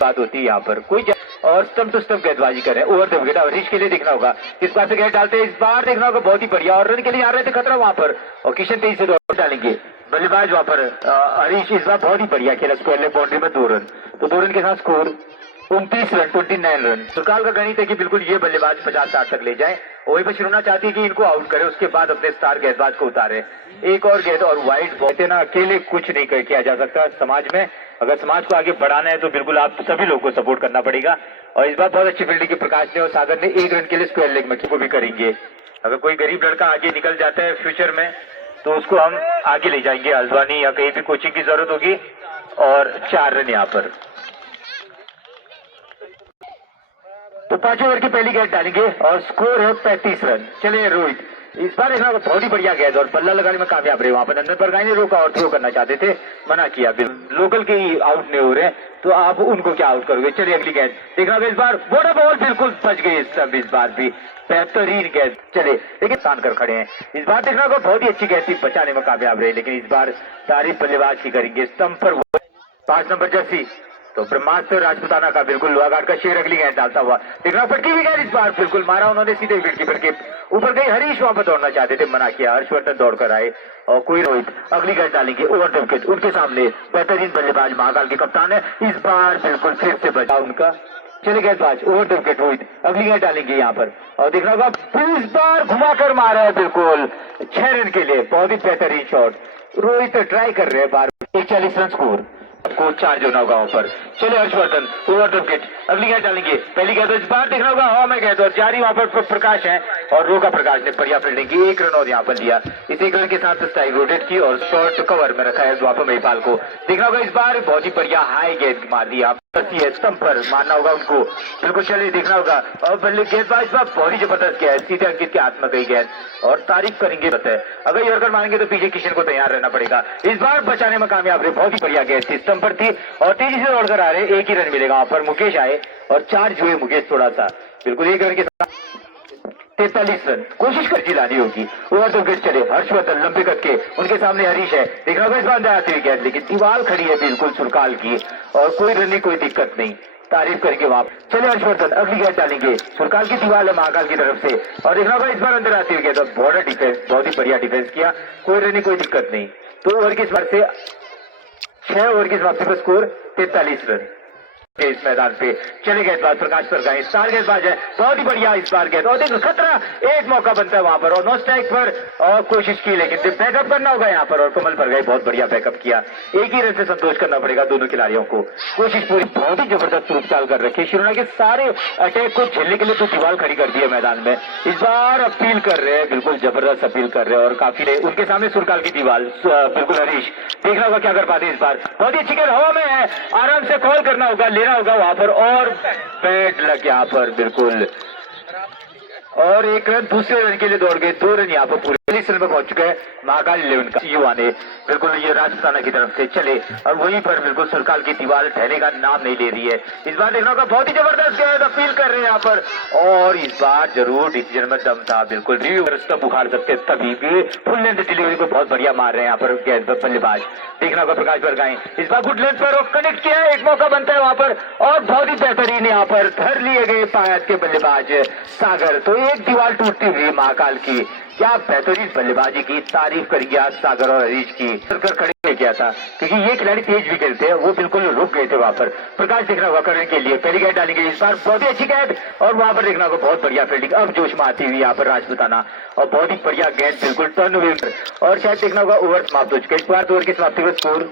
बात होती है यहाँ पर कोई, और स्टंप टू स्टंप गेंदबाजी कर रहे हैं ओवर द विकेट, हरीश के लिए देखना होगा किस बार से गेंद डालते हैं, इस बार देखना होगा बहुत ही बढ़िया, और रन के लिए आ रहे थे खतरा वहां पर, और किशन तेजी से दौड़ डालेंगे, बल्लेबाज वहां पर हरीश इस बार बहुत ही बढ़िया खेला, स्क्वायर लेग बाउंड्री में 2 रन, तो 2 रन के साथ स्कोर 29 रन 29 रन। सुरकाल का गणित है कि बिल्कुल ये बल्लेबाज 50-60 तक ले जाए, वही पर शुरुना चाहती है कि इनको आउट करे, उसके बाद अपने स्टार गेंदबाज को उतारे, एक और गेंद और वाइड बॉल ना, अकेले कुछ नहीं किया जा सकता समाज में, अगर समाज को आगे बढ़ाना है तो बिल्कुल आप सभी लोगों को सपोर्ट करना पड़ेगा, और इस बार बहुत अच्छी फील्डिंग की प्रकाश ने और सागर ने, 1 रन के लिए स्क्वायर लेग में को भी करेंगे, अगर कोई गरीब लड़का आगे निकल जाता है फ्यूचर में तो उसको हम आगे ले जाएंगे हल्द्वानी या कहीं भी कोचिंग की जरूरत होगी, और 4 रन यहाँ पर, तो 5 ओवर की पहली गेंद डालेंगे और स्कोर है 35 रन। चलिए रोहित इस बार देखना बहुत ही बढ़िया गेंद और बल्ला लगाने में कामयाब रहे, वहां पर नंदन परगाई ने रोका और थ्रो करना चाहते थे, मना किया, लोकल के ही आउट नहीं हो रहे तो आप उनको क्या आउट करोगे। चलिए अगली गेंद देखना, इस बार बड़ा बॉल बिल्कुल बच गई इस बार भी, बेहतरीन गेंद, चले लेकिन तान कर खड़े हैं, इस बार देखना बहुत ही अच्छी गेंद थी, बचाने में कामयाब रहे, लेकिन इस बार तारीफ बल्लेबाज की करेंगे, स्टंप पर 5 नंबर जर्सी तो ब्रह्मास्त्र राजपुताना का बिल्कुल लोहाघाट का शेर अगली गेंद डालता हुआ, देखना पटकी भी गेंद इस बार बिल्कुल मारा उन्होंने सीधे विकेट कीपर के ऊपर गई, हरीश वहां पर दौड़ना चाहते थे, मना किया, हर्षवर्धन दौड़कर आए और कोई रोहित अगली गेंद डालेंगे ओवर द विकेट, उनके सामने बेहतरीन बल्लेबाज महाकाल के कप्तान है, इस बार बिल्कुल फिर से बचा उनका, चले गेंदबाज ओवर द विकेट रोहित अगली गेंद डालेंगे यहाँ पर और देखना होगा फिर इस बार घुमाकर मारा है बिल्कुल 6 रन के लिए बहुत ही बेहतरीन शॉट रोहित ट्राई कर रहे हैं बार 41 रन स्कोर को चार्ज होना होगा वहां पर चले हर्षवर्धन ओवर द विकेट अगली गेंद डालेंगे पहली गेंद इस बार देखना होगा हवा में गेंद और जारी वहां पर प्रकाश है और रोका प्रकाश ने बढ़िया फील्डिंग की 1 रन और यहाँ पर लिया इस 1 रन के साथ स्ट्राइक रोटेट की और शॉर्ट कवर में रखा है वहां पर महिपाल को देखना होगा इस बार बहुत ही बढ़िया हाई गेंद मार दी आप स्तंभ पर मारना होगा उनको बिल्कुल चलिए देखना होगा और बल्ले गेंदबाज बहुत ही जबरदस्त किया है सीधे अंकित के हाथ में गई गेंद और तारीफ करेंगे बस है अगर यॉर्कर मारेंगे तो पीछे किशन को तैयार रहना पड़ेगा इस बार बचाने में कामयाब रहे बहुत ही बढ़िया गेंद थी स्तंभ पर थी और तेजी से दौड़कर आ रहे 1 ही रन मिलेगा वहां पर मुकेश आए और चार्ज हुए मुकेश थोड़ा सा बिल्कुल 1 रन के साथ 43 रन कोशिश कर जिलानी होगी ओवर द विकेट चले हर्षवर्धन लंबे कद के उनके सामने हरीश है देखना होगा इस बार अंदर आती हुई गेंद लेकिन दीवार खड़ी है बिल्कुल सुरकाल की और कोई रन नहीं कोई दिक्कत नहीं तारीफ करेंगे वहां चले हर्षवर्धन अगली गेंद डालेंगे सुरकाल की दीवार है महाकाल की तरफ से और देखना होगा इस बार अंदर आती हुई गेंद और बॉर्डर डिफेंस बहुत ही बढ़िया डिफेंस किया कोई रन नहीं कोई दिक्कत नहीं 2 ओवर की बार से 6 ओवर की समाप्ति पर स्कोर 43 रन इस मैदान पे चले गेंदबाज प्रकाश पर गए स्टार गेंदबाज है बहुत ही बढ़िया इस बार गेंद और देखो खतरा एक मौका बनता है वहां पर और नो स्ट्राइक पर और कोशिश की लेकिन बैकअप करना होगा यहाँ पर और कमल पर गए बहुत बढ़िया बैकअप किया 1 ही रन से संतोष करना पड़ेगा दोनों खिलाड़ियों को कोशिश पूरी बहुत ही जबरदस्त रूप चाल कर रखी शिरोना के सारे अटैक को झेलने के लिए तो दीवार खड़ी कर दी है मैदान में इस बार अपील कर रहे हैं बिल्कुल जबरदस्त अपील कर रहे हैं और काफी उनके सामने सुरकाल की दीवार बिल्कुल हरीश देखना होगा क्या कर पाते इस बार बहुत ही अच्छी गेंद हवा में है आराम से कॉल करना होगा लेना होगा वहां पर और बैट लग यहाँ पर बिल्कुल और 1 रन दूसरे रन के लिए दौड़ गए 2 रन यहाँ पर पूरे 40 रन पर पहुंच चुके हैं महाकाल 11 का युवा ने बिल्कुल ये राजस्थान की तरफ से चले और वहीं पर बिल्कुल सुरकाल की दीवार ठहरने का नाम नहीं ले रही है इस बार देखना होगा बहुत ही जबरदस्त गेंद अपील कर रहे हैं यहाँ पर और इस बार जरूर डिसीजन में दम था बिल्कुल रिव्यू स्टंप उखाड़ सकते तभी भी फुल लेंथ डिलीवरी को बहुत बढ़िया मार रहे हैं यहाँ पर गेंद पर बल्लेबाज देखना होगा प्रकाश पर गए इस बार गुड लेंथ पर कनेक्ट किया है 1 मौका बनता है वहां पर और बहुत ही बेहतरीन यहाँ पर धर लिए गए पायत के बल्लेबाज सागर तो एक दीवार टूटती हुई महाकाल की क्या बेहतरीन बल्लेबाजी की तारीफ करेंगे आज सागर और हरीश की खड़े किया था क्योंकि ये खिलाड़ी तेज भी खेलते हैं वो बिल्कुल रुक गए थे वहां पर प्रकाश देखना होगा करने के लिए पहली गेंद डालेंगे इस बार बहुत ही अच्छी गेंद और वहां पर देखना होगा बहुत बढ़िया फील्डिंग अब जोश में आती हुई यहाँ पर राजपुताना और बहुत ही बढ़िया गेंद बिल्कुल टर्न हुई और शायद देखना होगा ओवर समाप्त हो चुके इस बार 2 ओवर की समाप्ति का स्कोर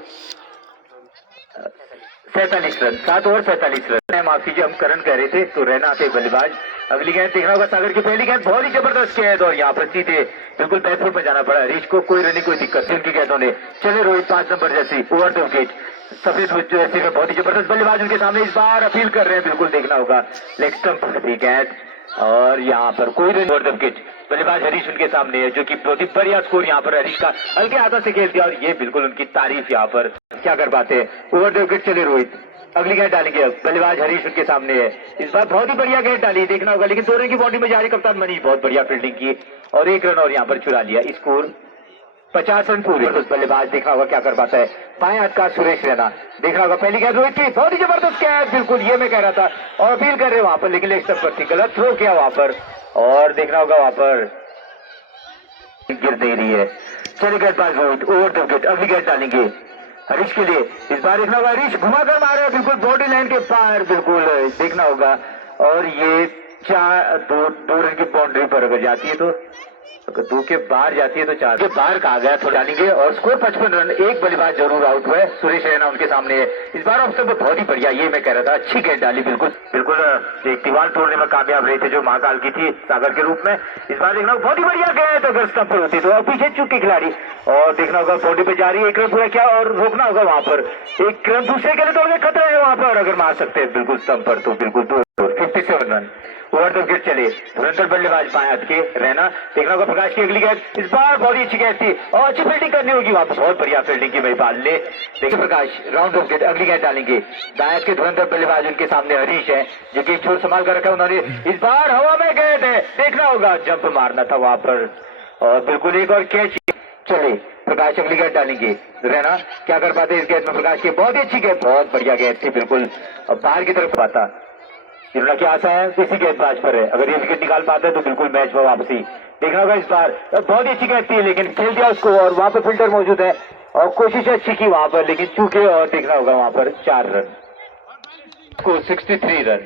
47 रन 7 ओवर 47 रन माफी जी हम करण कह रहे थे तो रहना थे बल्लेबाज अगली गेंद देखना होगा सागर की पहली गेंद बहुत ही जबरदस्त गेंद और यहाँ पर सीधे बिल्कुल बैकफुट में जाना पड़ा हरीश को कोई रन कोई दिक्कत नहीं उनकी गेंदों ने चले रोहित 5 नंबर जैसी ओवर द विकेट सफेद जैसी में बहुत ही जबरदस्त बल्लेबाज उनके सामने इस बार अपील कर रहे हैं बिल्कुल देखना होगा लेग स्टंप की गेंद और यहाँ पर कोई रन ओवर द विकेट बल्लेबाज हरीश उनके सामने है जो कि बहुत ही बढ़िया स्कोर यहाँ पर हरीश का हल्के हाथों से खेल दिया और ये बिल्कुल उनकी तारीफ यहाँ पर क्या कर पाते हैं ओवर द विकेट चले रोहित अगली गेंद डालेंगे बल्लेबाज हरीश उनके सामने है इस बार बहुत ही बढ़िया गेंद डाली देखना होगा लेकिन 2 रन की बाउंड्री में जा रही कप्तान मनी बहुत बढ़िया फील्डिंग की और 1 रन और यहाँ पर चुरा लिया स्कोर 50 रन पूरे बल्लेबाज देखना होगा क्या कर पाता है पाए हाथ का सुरेश रैना देखना होगा पहली गेंद रोहित की बहुत ही जबरदस्त गेंद बिल्कुल ये मैं कह रहा था और अपील कर रहे वहां पर लेकिन लेग स्टंप पर थी गलत थ्रो किया वहां पर और देखना होगा वहां पर गिर नहीं रही है चले गेंदबाज रोहित ओवर द विकेट अगली गेंद डालेंगे हरीश के लिए इस बार देखना होगा हरीश घुमाकर मारे बिल्कुल बॉडी लाइन के पार बिल्कुल देखना होगा और ये 2 रन की बाउंड्री पर अगर जाती है तो अगर 2 के बाहर जाती है तो 4 के बाहर कहा गया थोड़ा डालेंगे और स्कोर 55 रन एक बल्लेबाज जरूर आउट हुआ है सुरेश रैना उनके सामने है इस बार ऑप्शन पर बहुत ही बढ़िया ये मैं कह रहा था अच्छी गेंद डाली बिल्कुल एक दीवार तोड़ने में कामयाब रहे थे जो महाकाल की थी सागर के रूप में इस बार देखना बहुत ही बढ़िया गेंद अगर स्टंप पर होती तो पीछे चुकी खिलाड़ी और देखना होगा बाउंड्री पे जा रही है 1 रन पूरा किया और रोकना होगा वहां पर 1 रन दूसरे के लिए तोड़ने खतरा है वहां पर अगर मार सकते हैं बिल्कुल स्टंप पर तो बिल्कुल 57 रन ओवर द विकेट चले धुरंधर बल्लेबाज पाए के रहना देखना होगा प्रकाश की अगली गेंद इस बार बहुत ही अच्छी गेंद थी और अच्छी फील्डिंग करनी होगी वहां पर बहुत बढ़िया फील्डिंग की महिपाल ने देखिए प्रकाश राउंड ऑफ विकेट अगली गेंद डालेंगे दाएं के धुरंधर बल्लेबाज उनके सामने हरीश है जो कि छोर संभाल कर रखा उन्होंने इस बार हवा में गेंद है देखना होगा जंप मारना था वहां पर और बिल्कुल एक और कैच चले प्रकाश अगली गेंद डालेंगे रहना क्या कर पाते इस गेंद में प्रकाश की बहुत ही अच्छी गेंद बहुत बढ़िया गेंद थी बिल्कुल बाहर की तरफ पाता जिन्होंने की आशा है इसी गेंदबाज पर है अगर ये विकेट निकाल पाते हैं तो बिल्कुल मैच में वापसी देखना होगा इस बार बहुत ही अच्छी गेंद थी लेकिन खेल दिया उसको और वहां पर फिल्टर मौजूद है और कोशिश अच्छी की वहां पर लेकिन चूके और देखना होगा वहां पर 4 रन को 63 रन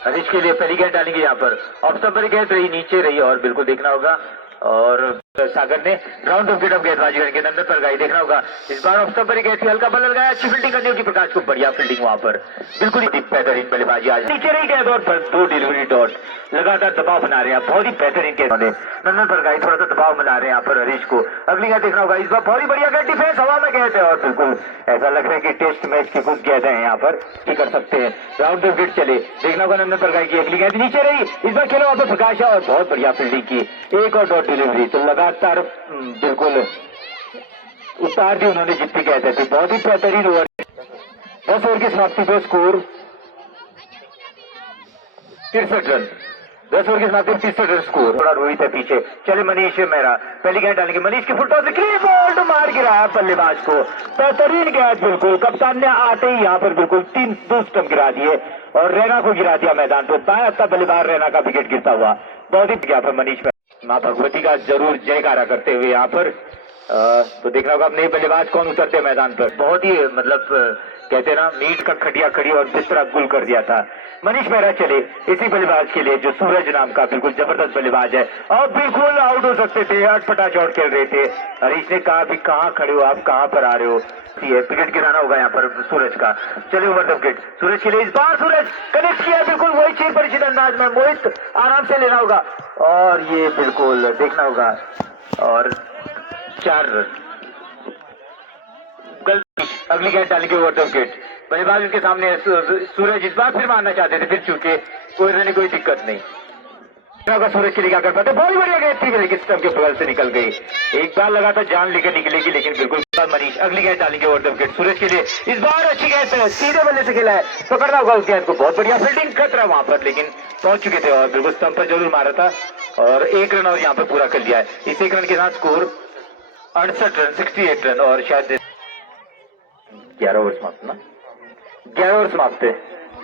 हरीश के लिए पहली गेंद डालेंगे यहाँ पर, ऑफ स्टंप पर गेंद रही, नीचे रही और बिल्कुल देखना होगा। और सागर ने राउंड ऑफ गेटअप गेंदबाजी करके नंबर पर गई, देखना होगा इस बार ऑफ स्टंप पर गई थी, हल्का बल लगाया, अच्छी फील्डिंग करनी होगी प्रकाश को, बढ़िया फील्डिंग वहां पर, बिल्कुल ही बेहतरीन बल्लेबाजी, आज नीचे रही गेंद और 2 डिलीवरी डॉट, लगातार दबाव बना रहे हैं, बहुत ही बेहतरीन गेंद नंदन पर गई, थोड़ा सा दबाव बना रहे हैं यहाँ पर हरीश को। अगली गेंद देखना होगा, इस बार बहुत ही बढ़िया गेंद, डिफेंस हवा में गए थे और बिल्कुल ऐसा लग रहा है कि टेस्ट मैच की कुछ गेंद है यहाँ पर ही कर सकते हैं। राउंड ऑफ गेट चले, देखना होगा नंदन पर गई की अगली गेंद नीचे रही, इस बार खेला वहां पर प्रकाश और बहुत बढ़िया फील्डिंग की, 1 और डॉट डिलीवरी, तो लगातार बिल्कुल उतार दी उन्होंने जितनी कहते थे, बहुत ही बेहतरीन ओवर। 10 ओवर की समाप्ति पर स्कोर 63 रन, 10 ओवर की समाप्ति में 63 रन स्कोर। थोड़ा रोहित है पीछे, चले मनीष मेहरा, पहली गेंद डालेंगे, मनीष की फुट टॉस से क्लीन बॉल मार गिराया बल्लेबाज को, बेहतरीन गेंद, बिल्कुल कप्तान ने आते ही यहाँ पर बिल्कुल 3 स्टंप गिरा दिए और रैना को गिरा दिया मैदान पर, बाएं हत्था बल्लेबाज रैना का विकेट गिरता हुआ, बहुत ही यहाँ पर मनीष माँ भगवती का जरूर जयकारा करते हुए यहाँ पर तो देखना होगा अपने बल्लेबाज कौन उतरते मैदान पर, बहुत ही मतलब कहते ना मीट का खटिया खड़ी और बिस्तरा गुल कर दिया था। मनीष मेहरा चले इसी बल्लेबाज के लिए जो सूरज नाम का बिल्कुल जबरदस्त बल्लेबाज है और बिल्कुल आउट हो सकते थे, अटपटा शॉट खेल रहे थे। हरीश ने कहा भी कहाँ खड़े हो आप, कहाँ पर आ रहे हो, विकेट गिराना होगा यहाँ पर सूरज का। चले ओवर द विकेट सूरज के लिए, इस बार सूरज कनेक्ट किया, बिल्कुल वही चीज परिचित अंदाज में, मोहित आराम से लेना होगा और ये बिल्कुल देखना होगा और 4 रन। अगली गेंद डालेंगे ओवर द विकेट, बल्लेबाज उनके सामने सूरज इस बार फिर मारना चाहते थे, फिर चूके कोई रन कोई दिक्कत नहीं। सूरज के लिए क्या कर पाते, बहुत बढ़िया गेंद थी लेकिन स्टंप के बगल से निकल गई, एक बार लगा था जान लेकर निकलेगी लेकिन बिल्कुल मनीष। अगली गेंद डालेंगे ओवर द विकेट सूरज के लिए, इस बार अच्छी गेंद है, सीधे बल्ले से खेला है, पकड़ना होगा उस गेंद को, बहुत बढ़िया फील्डिंग खतरा वहां पर लेकिन पहुंच चुके थे और बिल्कुल स्टंप पर जरूर मारा था और 1 रन और यहाँ पर पूरा कर लिया है। इस 1 रन के साथ स्कोर 68 रन, 68 रन और शायद 11 ओवर समाप्त ना, 11 ओवर समाप्त है।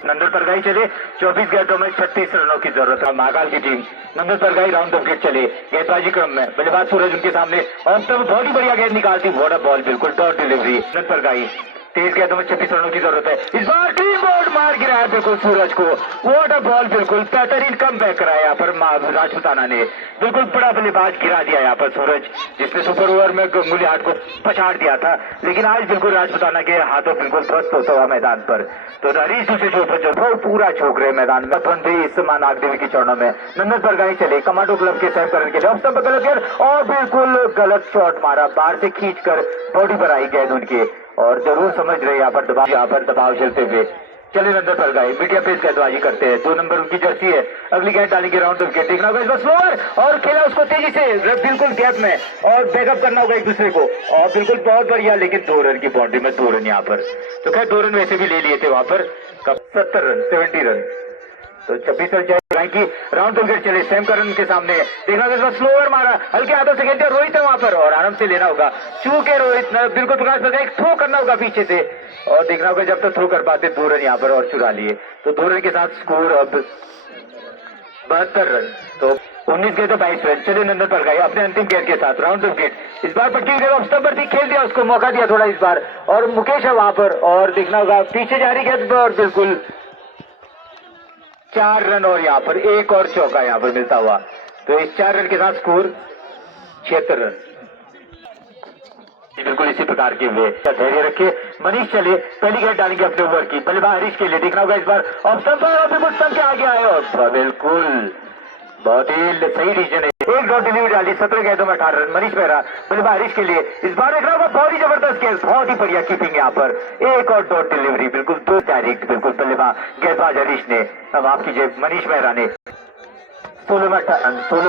नंदन परगाई चले 24 गेंदों में 36 रनों की जरूरत है महाकाल की टीम। Nandan Pargai round of wicket चले गेंदबाजी क्रम में, बल्लेबाज सूरज उनके सामने और तब बहुत ही बढ़िया गेंद निकालती, बॉर्डर बॉल बिल्कुल डॉट डिलीवरी। नंदन परगाई 23 गेंदों में 36 रनों की जरूरत है, इस बार टीम बोर्ड मार गिराया बिल्कुल सूरज को, वॉटर बॉल बिल्कुल बेहतरीन कम बैक कराया यहाँ पर राजपुताना ने, बिल्कुल बड़ा बल्लेबाज गिरा दिया यहाँ पर सूरज जिसने सुपर ओवर में गंगुली हाट को पछाड़ दिया था, लेकिन आज बिल्कुल राजपुताना के हाथों बिल्कुल ध्वस्त होता हुआ मैदान पर। तो हरीश दूसरे छोर पर जो पूरा छोक रहे मैदान में भी इस मां नाग देवी की चरणों में। नंदन परगाई चले कमांडो क्लब के सहयोग करने के लिए, ऑफ गलत गेंद और बिल्कुल गलत शॉट मारा, बाहर से खींचकर बॉडी पर आई गेंद उनके और जरूर समझ रहे यहाँ पर दबाव चलते हुए। चले नंदन परगाई मीडिया पेस गेंदबाजी करते हैं, 2 नंबर उनकी जर्सी है। अगली गेंद डालेंगे राउंड ऑफ विकेट, देखना होगा इस बार स्लोअर और खेला उसको तेजी से बिल्कुल गैप में और बैकअप करना होगा एक दूसरे को और बिल्कुल बहुत बढ़िया, लेकिन 2 रन की बाउंड्री में 2 रन यहाँ पर, तो खैर 2 रन वैसे भी ले लिए थे वहां पर, 70 रन 70 रन, तो 26 रन की राउंड ऑफ विकेट चले सैम करन के सामने, देखना होगा स्लोअर मारा, हल्के हाथों से खेलते रोहित है वहां पर और आराम से लेना होगा, चूके रोहित बिल्कुल प्रकाश पर एक थ्रो करना होगा पीछे से और देखना होगा जब तक थ्रो कर पाते 2 रन यहाँ पर और चुरा लिए, तो 2 रन के साथ स्कोर अब 72 रन, तो 19 गेंद तो 22 रन। चले नंदन परगाई अपने अंतिम गेंद के साथ राउंड ऑफ विकेट, इस बार पट्टी गेंद ऑफ स्टंप पर थी, खेल दिया उसको, मौका दिया थोड़ा इस बार और मुकेश है वहां पर और देखना होगा पीछे जा रही गेंद और बिल्कुल 4 रन और यहाँ पर 1 और चौका यहाँ पर मिलता हुआ, तो इस 4 रन के साथ स्कोर 76 रन। बिल्कुल इसी प्रकार के हुए, धैर्य रखिए। मनीष चले पहली गेंद डालेंगे अपने ओवर की, बल्लेबाज हरीश के लिए, देखना होगा इस बार ऑफ स्टंप और बिल्कुल स्टंप के आगे आए और बिल्कुल बहुत ही सही रीजन है, 1 डॉट डिलीवरी डाली, 17 गेंदों में 18 रन। मनीष मेहरा बल्लेबाज हरीश के लिए, इस बार देखना होगा बहुत ही जबरदस्त गेंद, बहुत ही बढ़िया कीपिंग यहाँ पर, 1 और डॉट डिलीवरी, बिल्कुल 2 डायरेक्ट बिल्कुल बल्लेबाज गेंदबाज हरीश ने, अब आपकी जेब मनीष मेहरा ने 16 में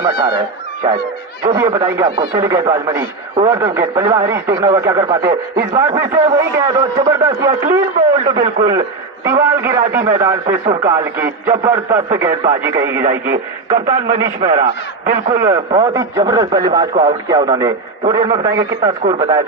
18 शायद, जो भी ये बताएंगे आपको। चले गेंदबाज मनीष ओवर द विकेट, बल्लेबाज हरीश, देखना होगा क्या कर पाते, इस बार फिर से वही गेंद और जबरदस्त या क्लीन बोल्ड, बिल्कुल दीवार गिरा दी मैदान पे सुरकाल की, जबरदस्त गेंदबाजी कही जाएगी। कप्तान मनीष मेहरा बिल्कुल बहुत ही जबरदस्त बल्लेबाज को आउट किया उन्होंने, थोड़ी देर में बताएंगे कितना स्कोर बनाया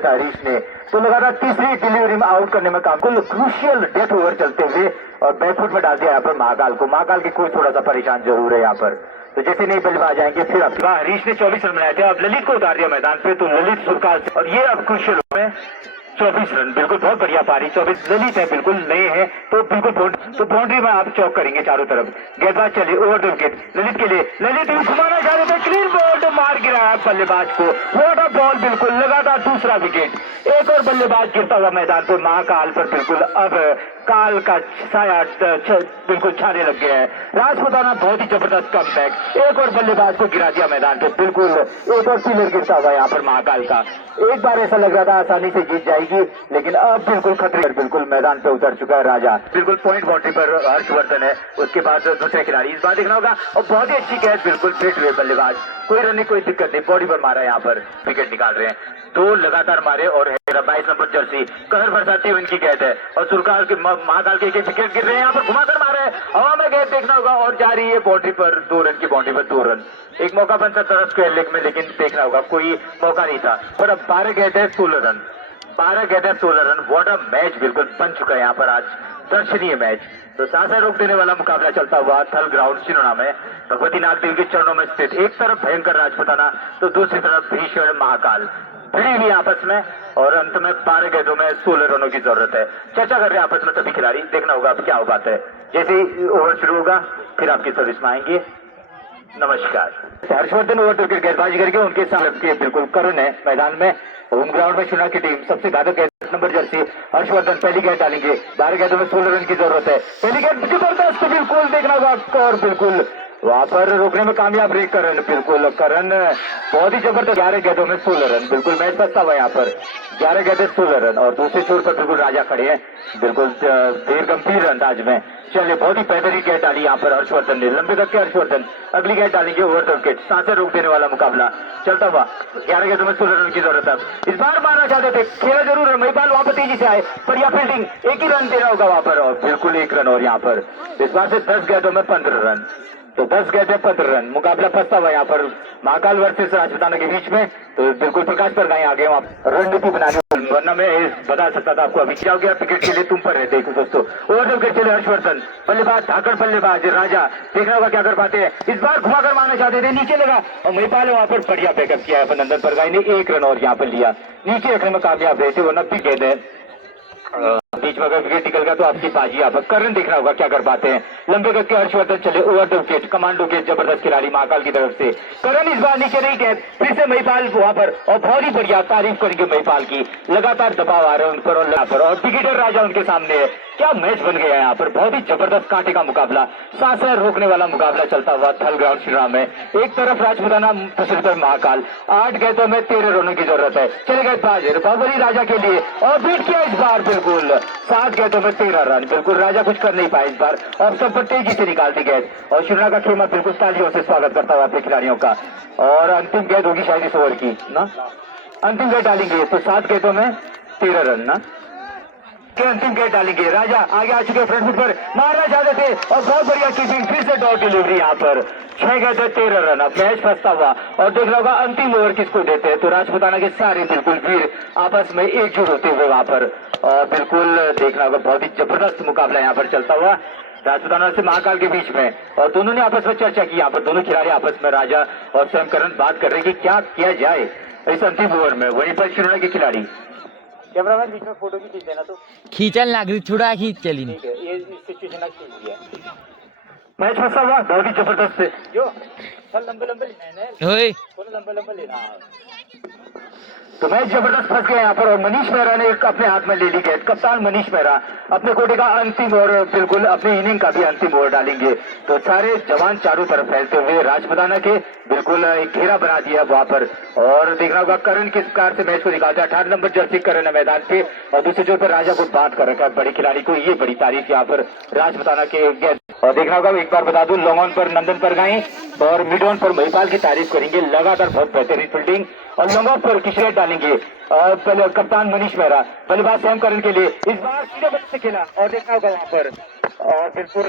था हरीश ने, तो लगातार तीसरी डिलीवरी में आउट करने में काम, कुल क्रूशियल डेथ ओवर चलते हुए और बैकफुट में डाल दिया यहाँ पर महाकाल को। महाकाल के कोच थोड़ा सा परेशान जरूर है यहाँ पर, तो जैसे नई बल्लेबाज आएंगे फिर अब हरीश ने 24 रन बनाए थे, अब ललित को उतार दिया मैदान पे, तो ललित सुरकाल और ये अब क्रूशियल में 24 रन, बिल्कुल बहुत बढ़िया पारी। 24 ललित है, बिल्कुल नए हैं तो बिल्कुल तो बाउंड्री में आप चौक करेंगे चारों तरफ। गेंदबाज चले ओवर द विकेट ललित के लिए, ललित घुमाना चाह रहे थे, क्लीन बॉल मार गिराया बल्लेबाज को। व्हाट अ बॉल, बिल्कुल लगातार दूसरा विकेट। एक और बल्लेबाज गिरता हुआ मैदान पर, महाकाल पर बिल्कुल अब काल का साया बिल्कुल छाने लग गया है। राजपुताना बहुत ही जबरदस्त कमबैक, एक और बल्लेबाज को गिरा दिया मैदान पे, बिल्कुल एक और सीलर गिरता हुआ यहाँ पर महाकाल का। एक बार ऐसा लग रहा था आसानी से जीत जाएगी, लेकिन अब बिल्कुल खतरे, बिल्कुल मैदान पे उतर चुका है राजा। बिल्कुल पॉइंट बाउंड्री पर हर्षवर्धन है, उसके बाद दूसरे खिलाड़ी। इस बार देखना होगा, और बहुत ही अच्छी कैच, बिल्कुल फिट हुए बल्लेबाज, कोई रन नहीं, कोई दिक्कत नहीं, बॉडी पर मारा यहाँ पर, विकेट निकाल रहे हैं। दो लगातार मारे और 22 नंबर जर्सी कहर बरसाते हुए इनकी गेंद है, और सुरकाल के महाकाल के विकेट गिर रहे हैं, यहाँ पर घुमाकर मारे, हवा में गेंद देखना होगा, और जा रही है बाउंड्री पर, 2 रन की बाउंड्री पर 2 रन। एक मौका बन सकता था स्क्वायर लेग में, लेकिन देखना होगा कोई मौका नहीं था। और अब 12 गेंद है 16 रन, 12 गेंद है 16 रन। व्हाट अ मैच बिल्कुल बन चुका है यहाँ पर आज, दर्शनीय मैच। तो सांसें रोक देने वाला मुकाबला चलता हुआ थल ग्राउंड चिनोना में, भगवती नागदेव के चरणों में स्थित। एक तरफ भयंकर राजपुताना तो दूसरी तरफ भीषण महाकाल भिड़ी हुई आपस में, और अंत में 12 गेंदों में 16 रनों की जरूरत है। चर्चा कर रहे हैं आपस में सभी खिलाड़ी, देखना होगा अब क्या हो बात है। जैसे ही ओवर शुरू होगा फिर आपकी सर्विस में आएंगे। नमस्कार। हर्षवर्धन ओवर टू विकेट गेंदबाजी करके उनके सामने बिल्कुल करुण है मैदान में। होम ग्राउंड में चुनाव की टीम सबसे घातक गेंद नंबर जर्सी हर्षवर्धन पहली गेंद डालेंगे। 12 गेंदों में 16 रन की जरूरत है। पहली गेंद जबरदस्त, बिल्कुल देखना होगा, और बिल्कुल वहां पर रोकने में कामयाब रहे करण, बिल्कुल करण बहुत ही जबरदस्त। 11 गेंदों में 16 रन, बिल्कुल मैच फंसा हुआ यहाँ पर, 11 गेंदे 16 रन। और दूसरे छोर पर बिल्कुल राजा खड़े हैं, बिल्कुल देर गंभीर अंदाज में। चलिए बहुत ही बेहतरीन गेंद डाली यहाँ पर हर्षवर्धन ने, लंबे तक के हर्षवर्धन अगली गेंद डालेंगे ओवर द विकेट। सांसें रोक देने वाला मुकाबला चलता हुआ, 11 गेंदों में 16 रन की जरूरत है। इस बार मारना चाहते थे, खेला जरूर है, महिपाल वहां पर तेजी से आए, बढ़िया फील्डिंग, एक ही रन देना होगा वहां पर, और बिल्कुल 1 रन। और यहाँ पर इस बार से 10 गेंदों में 15 रन, तो 10 गेंदे 15 रन। मुकाबला फंसता हुआ यहाँ पर महाकाल वर्सेस राजपुताना के बीच में। तो बिल्कुल प्रकाश पर गए आगे, वहां रणनीति बनानी, वरना मैं बता सकता था आपको। अभी क्या हो गया, विकेट के लिए तुम पर है। देखो दोस्तों, ओवर द विकेट चले हर्षवर्धन, बल्लेबाज धाकड़ बल्लेबाज राजा, देखना होगा क्या कर पाते हैं। इस बार घुमाकर मारना चाहते थे, नीचे लगा, और महिपाल वहां पर बढ़िया बैकअप किया है अभिनंदन परगाई ने, 1 रन और यहाँ पर लिया, नीचे रखने में कामयाब रहे थे, वरना भी गेंद बीच में अगर विकेट निकल गया तो आपकी बाजी। यहाँ पर करण देखना होगा क्या कर पाते हैं। लंबे गज के हर्षवर्धन चले ओवर द विकेट, कमांडो के जबरदस्त खिलाड़ी महाकाल की तरफ से। करण इस बार नीचे नहीं गेंद, फिर से महिपाल वहां पर, और बहुत ही बढ़िया तारीफ करेंगे महिपाल की, लगातार दबाव आ रहे हैं उन पर, और यहाँ पर और विकेटर राजा उनके सामने है। क्या मैच बन गया यहाँ पर, बहुत ही जबरदस्त कांटे का मुकाबला, सांसें रोकने वाला मुकाबला चलता हुआ थल ग्राउंड श्रीराम में। एक तरफ राजपुताना, दूसरी तरफ महाकाल। 8 गेंदों में 13 रनों की जरूरत है। चले गए बाबरी राजा के लिए, और बीट किया इस बार, बिल्कुल 7 गेंदों में 13 रन, बिल्कुल राजा कुछ कर नहीं पाए इस बार, और सब पर तेजी से निकालती गेंद, और शिवना का खेमा बिल्कुल तालियों से स्वागत करता हुआ अपने खिलाड़ियों का। और अंतिम गेंद होगी शायद इस ओवर की ना, अंतिम गेंद डालेंगे तो 7 गेंदों में 13 रन ना, के अंतिम गेंद डालेंगे। राजा आगे आ चुके फ्रंट फुट पर, मारना चाहते थे, और बहुत बढ़िया कीपिंग, फिर से डॉट डिलीवरी यहाँ पर, 6 गेंदे 13 रन। अब मैच फंसता हुआ, और देखना होगा अंतिम ओवर किसको देते हैं। तो राजपुताना के सारे बिल्कुल वीर आपस में एकजुट होते हुए वहां पर, और बिल्कुल देखना होगा बहुत ही जबरदस्त मुकाबला यहाँ पर चलता हुआ राजपुताना से महाकाल के बीच में। और दोनों ने आपस में चर्चा की, यहाँ पर दोनों खिलाड़ी आपस में, राजा और स्वयं करण बात कर रहे हैं कि क्या किया जाए इस अंतिम ओवर में। वहीं पर शिरोना के खिलाड़ी, कैमरामैन बीच में फोटो भी खींच देना, तो खींचल नागरी थोड़ा खींच चली, ठीक है, ये सिचुएशन खींच दिया। मैच फंसा हुआ बहुत ही जबरदस्त है, जो लंबे लंबे लेना, तो मैच जबरदस्त फंस गया यहाँ पर। और मनीष मेहरा ने अपने हाथ में ले ली गेंद, कप्तान मनीष मेहरा अपने कोटे का अंतिम और बिल्कुल अपने इनिंग का भी अंतिम ओवर डालेंगे। तो सारे जवान चारों तरफ फैलते हुए राजपुताना के बिल्कुल एक घेरा बना दिया वहां पर, और देखना होगा करण किस प्रकार से मैच को निकालता है। 18 नंबर जर्सी करण है मैदान पे, और दूसरे जोर पर राजा को बात कर रखा है बड़े खिलाड़ी को, ये बड़ी तारीफ यहाँ पर राजपुताना के गेंद। और देखना होगा, एक बार बता दूं, लॉन्ग ऑन पर नंदन परगाई और मिड ऑन पर महिपाल की तारीफ करेंगे, लगातार बहुत बेहतरीन फील्डिंग, और लॉन्ग ऑफ पर किशोर डालेंगे पहले कप्तान मनीष मेहरा, बल्लेबाज सैम करण के लिए इस बार सीधे बल्ले से खेला, और देखना होगा वहां पर, और बिल्कुल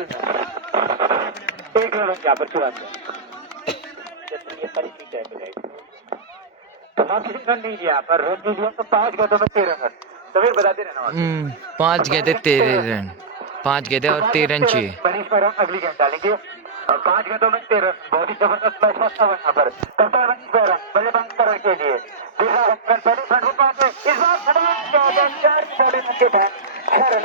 1 रन यहाँ पर चुरा तो वहां किसी रन नहीं दिया पर, रन नहीं दिया तो 5 गेंदों में 13 रन। सवेर बताते रहना, 5 गेंदे 13 रन, 5 गेंदे और 13 रन चाहिए। मनीष मेहरा अगली गेंद डालेंगे, और 5 गेंदों में 13 रन, बहुत ही जबरदस्त मैच फंसा हुआ यहाँ पर। कप्तान मनीष मेहरा, बल्लेबाज करण के लिए, दूसरा पहले फ्रंट फुट इस बार शरण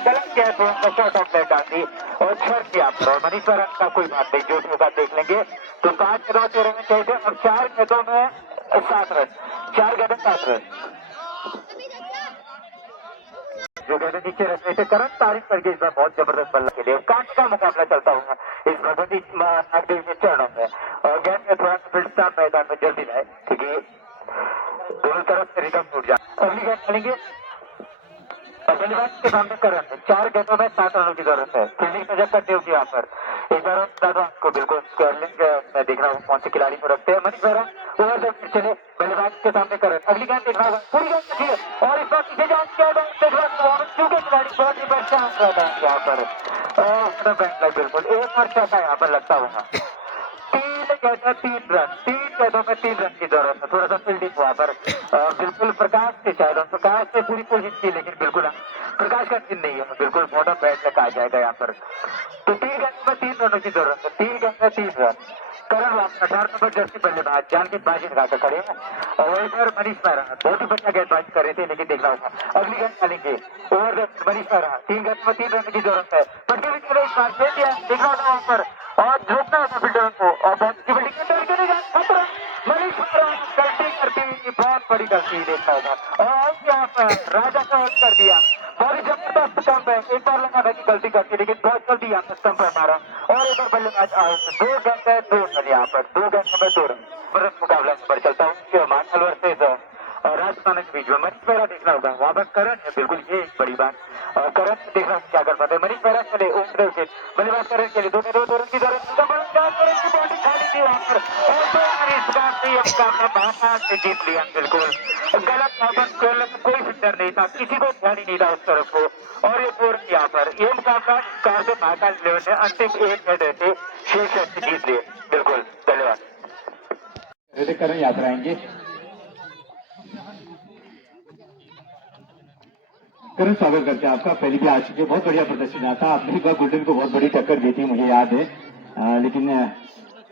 गलत किया तो उनका शॉर्ट ऑफ साइड डाल दी और छर किया पर और मनीष शरण का कोई बात नहीं, जो होगा देख लेंगे। तो 5 गेंदों में 13 रन चाहिए थे और 4 गेंदों में 7 रन, 4 गेंदों 7 रन। जो गेंद नीचे रख रहे थे करण तारीफ करके इस बार बहुत जबरदस्त बल्ला के लिए कांच का मुकाबला चलता हुआ इस भगवती नागदेव के चरणों में और गेंद में थोड़ा सा फील्ड स्टाफ मैदान में जल्दी लाए क्योंकि दोनों तरफ से रिदम टूट जाए। अगली गेंद खेलेंगे बल्लेबाज के सामने करण 4 गेंदों में 7 रनों की जरूरत है। फील्डिंग नजर करते होगी यहाँ पर एक बार दादा आपको बिल्कुल मैं देख रहा हूँ कौन से खिलाड़ी को रखते हैं। मनीष मेहरा ओवर द फिर चले बल्लेबाज के सामने करण अगली गेंद देखना होगा पूरी गेंद देखिए और इस बार पीछे जाओ क्या क्योंकि खिलाड़ी बहुत ही परेशान रहता है यहाँ पर बिल्कुल एक और चौथा यहाँ पर लगता होगा। 3 गेंदों में 3 रन की जरूरत है। थोड़ा सा फील्डिंग वहाँ पर बिल्कुल प्रकाश से शायद प्रकाश से पूरी कोशिश की लेकिन बिल्कुल प्रकाश का चिन्ह नहीं है, बिल्कुल बॉटम बैट तक आ जाएगा यहाँ पर। तो 3 गेंदों में 3 रनों की जरूरत है, 3 गेंद में 3 रन। करण वापस 18 नंबर जर्सी बल्लेबाज जान के बाजी लगा कर खड़े हैं और वहीं पर मनीष मेहरा बहुत ही बढ़िया गेंदबाजी कर रहे थे लेकिन देखना होगा अगली गेंद डालेंगे ओवर मनीष मेहरा 3 गेंद में 3 रन की जरूरत है। पट्टी भी खेले इस बार खेल दिया देखना होगा वहां पर और रोकना होगा फील्डर को और बैट की बिल्डिंग खतरा मनीष मेहरा गलती करती बहुत बड़ी गलती देखना होगा और यहाँ पर राजा को आउट कर दिया। बहुत ही जबरदस्त स्टंप है, एक बार लगा था कि गलती करती लेकिन बहुत जल्दी यहाँ पर स्टंप पर मारा और एक बार बल्लेबाज आउट। 2 गेंद है 2 रन यहाँ पर 2 गेंद में 2 रन बरस मुकाबला पर चलता हूँ मार्शल वर्सेज राजस्थान के बीच में। मनीष मेहरा देखना होगा वहां पर करण है बिल्कुल ये एक बड़ी बात और करण देखना क्या कर पाते हैं। मनीष मेहरा चले ओवर से बल्लेबाज करण के लिए 2 रन की जरूरत बॉडी खाली थी वहां पर और 2 रन इस बार से ये मुकाबला बाहर से जीत लिया। बिल्कुल गलत खेलने में कोई फिल्डर नहीं था, किसी को ध्यान ही नहीं था उस तरफ को और ये 2 रन यहाँ पर ये मुकाबला कार से महाकाल लेवल ने अंतिम 1 गेंद से शेष से जीत लिए। बिल्कुल धन्यवाद। करण यात्रा आएंगे करण स्वागत करते हैं आपका। पहले भी आ चुके बहुत बढ़िया प्रदर्शन आता आपने एक बार गुल्डन को बहुत बड़ी टक्कर दी थी मुझे याद है लेकिन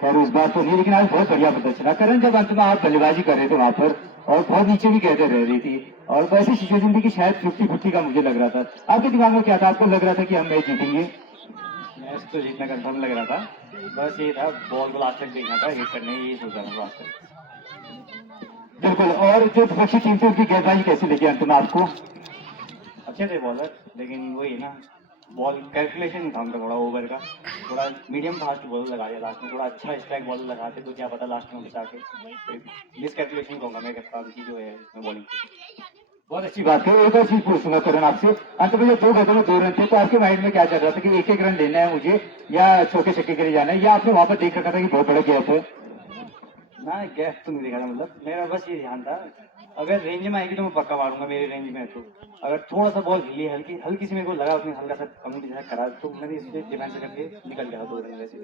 खैर उस बार तो नहीं लेकिन आज बहुत बढ़िया प्रदर्शन है। करण जब अंत में आप बल्लेबाजी कर रहे थे वहां पर और बहुत नीचे भी कहते रह रही थी और ऐसी सिचुएशन थी कि शायद 50-50 का मुझे लग रहा था। आपके दिमाग में क्या था? आपको लग रहा था कि हम मैच जीतेंगे? मैच तो जीतना कंफर्म लग रहा था, बस ये था बॉल को लास्ट तक देखना था, हिट करने ये सोचा था लास्ट तक। बिल्कुल। और जो विपक्षी टीम थी उनकी गेंदबाजी कैसे लगी अंत में आपको? अच्छे थे बॉलर लेकिन वही ना बॉल कैलकुलेशन था उनका थोड़ा ओवर का, थोड़ा मीडियम फास्ट बॉल लगा दिया लास्ट में, थोड़ा अच्छा स्ट्राइक बॉल लगाते तो क्या पता लास्ट में बचा के मिस कैलकुलेशन कहूँगा मैं कप्तान की जो है इसमें बॉलिंग। बहुत अच्छी बात है। एक और चीज पूछूंगा करण आपसे, अंत में जो 2 गेंदों में 2 रन थे तो आपके माइंड में क्या चल रहा था कि 1-1 रन लेना है मुझे या चौके छक्के के लिए जाना है या आपने वहां पर देख रखा था कि बहुत बड़ा गैप है? ना गैप तो नहीं देखा था, मतलब मेरा बस ये ध्यान था अगर रेंज में आएगी तो मैं पक्का मारूंगा मेरे रेंज में, तो अगर थोड़ा सा बॉल हिली हल्की सी मेरे को लगा उसने हल्का सा कम्युनिटी जैसा करा तो मैंने इससे डिफेंस करके निकल गया 2 रन वैसे।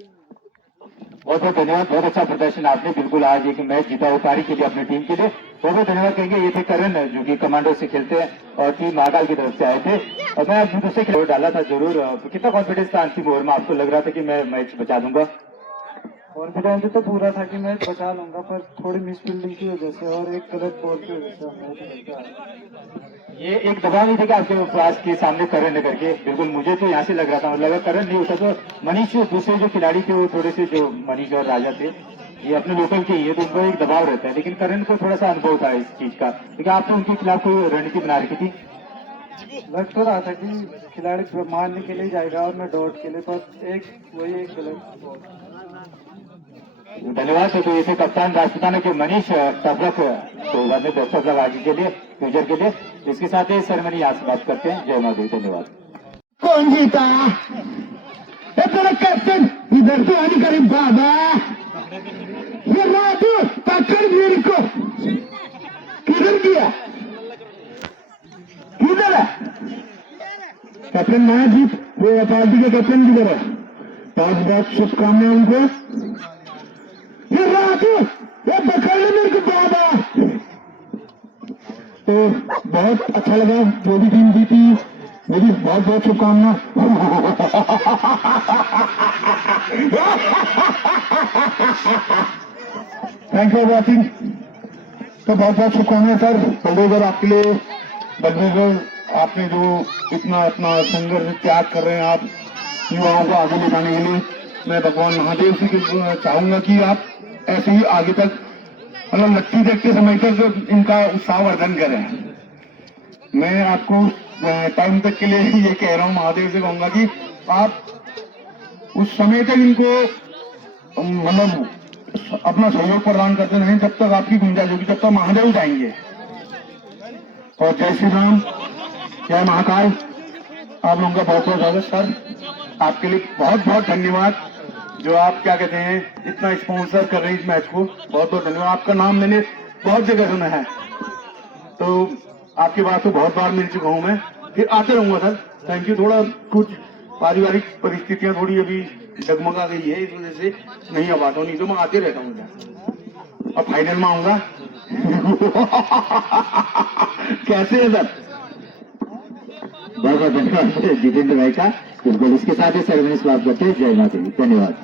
बहुत बहुत धन्यवाद, बहुत अच्छा प्रदर्शन आपने बिल्कुल आज एक मैच जीता हो पारी के लिए अपनी टीम के लिए। बहुत बहुत धन्यवाद कहेंगे। ये थे करण जो कि कमांडो से खेलते हैं और टीम महाकाल की तरफ से आए थे और मैं अपने दूसरे खिलाड़ी डाला था जरूर। कितना कॉन्फिडेंस था अंतिम ओवर में? आपको लग रहा था कि मैं मैच बचा दूंगा? कॉन्फिडेंस तो पूरा था कि मैं बचा लूंगा पर थोड़ी मिस फील्डिंग की वजह से और एक गलत बॉल की वजह से ये एक दबाव नहीं था कि आपके पास के सामने करण है करके? बिल्कुल मुझे तो यहाँ से लग रहा था, मतलब अगर करण नहीं होता तो मनीष दूसरे जो खिलाड़ी थे वो थोड़े से जो मनीष और राजा थे ये अपने लोकल के ही है तो उनको एक दबाव रहता है, लेकिन करण को थोड़ा सा अनुभव था इस चीज का क्योंकि आपने उनके खिलाफ कोई रणनीति बना रखी थी? लग तो रहा था कि खिलाड़ी मारने के लिए जाएगा और मैं डॉट के लिए, बस एक गलत। धन्यवाद। तो ये थे कप्तान राजपूताना के मनीष तबलक तो बाद में बेस्ट ऑफ लक आगे के लिए फ्यूचर के लिए। इसके साथ ही सेरेमनी यहाँ से बात करते हैं। जय माता दी। धन्यवाद। कौन जीता? तेरा कैप्टन इधर तो आने करीब बाबा ये राजू पकड़ मेरे को किधर गया? किधर है कैप्टन महाजीत? वो पार्टी के कैप्टन किधर है? बहुत बहुत शुभकामनाएं उनको। ये राजू ये पकड़ ले मेरे को बाबा। तो बहुत अच्छा लगा जो भी टीम जीती, मेरी बहुत बहुत शुभकामना। Thank you for watching. तो बहुत बहुत शुभकामनाएं सर बलदेव आपके लिए बलबीर सर, आपने जो इतना अपना संघर्ष त्याग कर रहे हैं आप युवाओं को आगे ले जाने के लिए, मैं भगवान महादेव से चाहूंगा कि आप ऐसे ही आगे तक मतलब लट्ठी देखते समय तक इनका उत्साहवर्धन करें। मैं आपको टाइम तक के लिए ये कह रहा हूँ, महादेव से कहूंगा कि आप उस समय तक इनको मतलब अपना सहयोग प्रदान करते रहें जब तक आपकी गुंजाइश होगी, तब तक महादेव जाएंगे। और जय श्री राम, जय महाकाल। आप लोगों का बहुत बहुत स्वागत सर, आपके लिए बहुत बहुत धन्यवाद जो आप क्या कहते हैं इतना स्पॉन्सर कर रहे हैं इस मैच को, बहुत बहुत धन्यवाद। आपका नाम मैंने बहुत जगह सुना है, तो आपकी बात तो बहुत बार मिल चुका हूं मैं, फिर आते रहूंगा सर। Thank you. थोड़ा कुछ पारिवारिक परिस्थितियां थोड़ी अभी डगमगा गई है, इस वजह से नहीं आ पाता हूँ, नहीं तो मैं आते रहता हूँ इधर। अब फाइनल में आऊंगा। कैसे है सर? बहुत बहुत धन्यवाद जितेंद्र भाई का। बिल्कुल इसके साथ ही सेरेमनी समाप्त करते हैं। जय माता दी, धन्यवाद।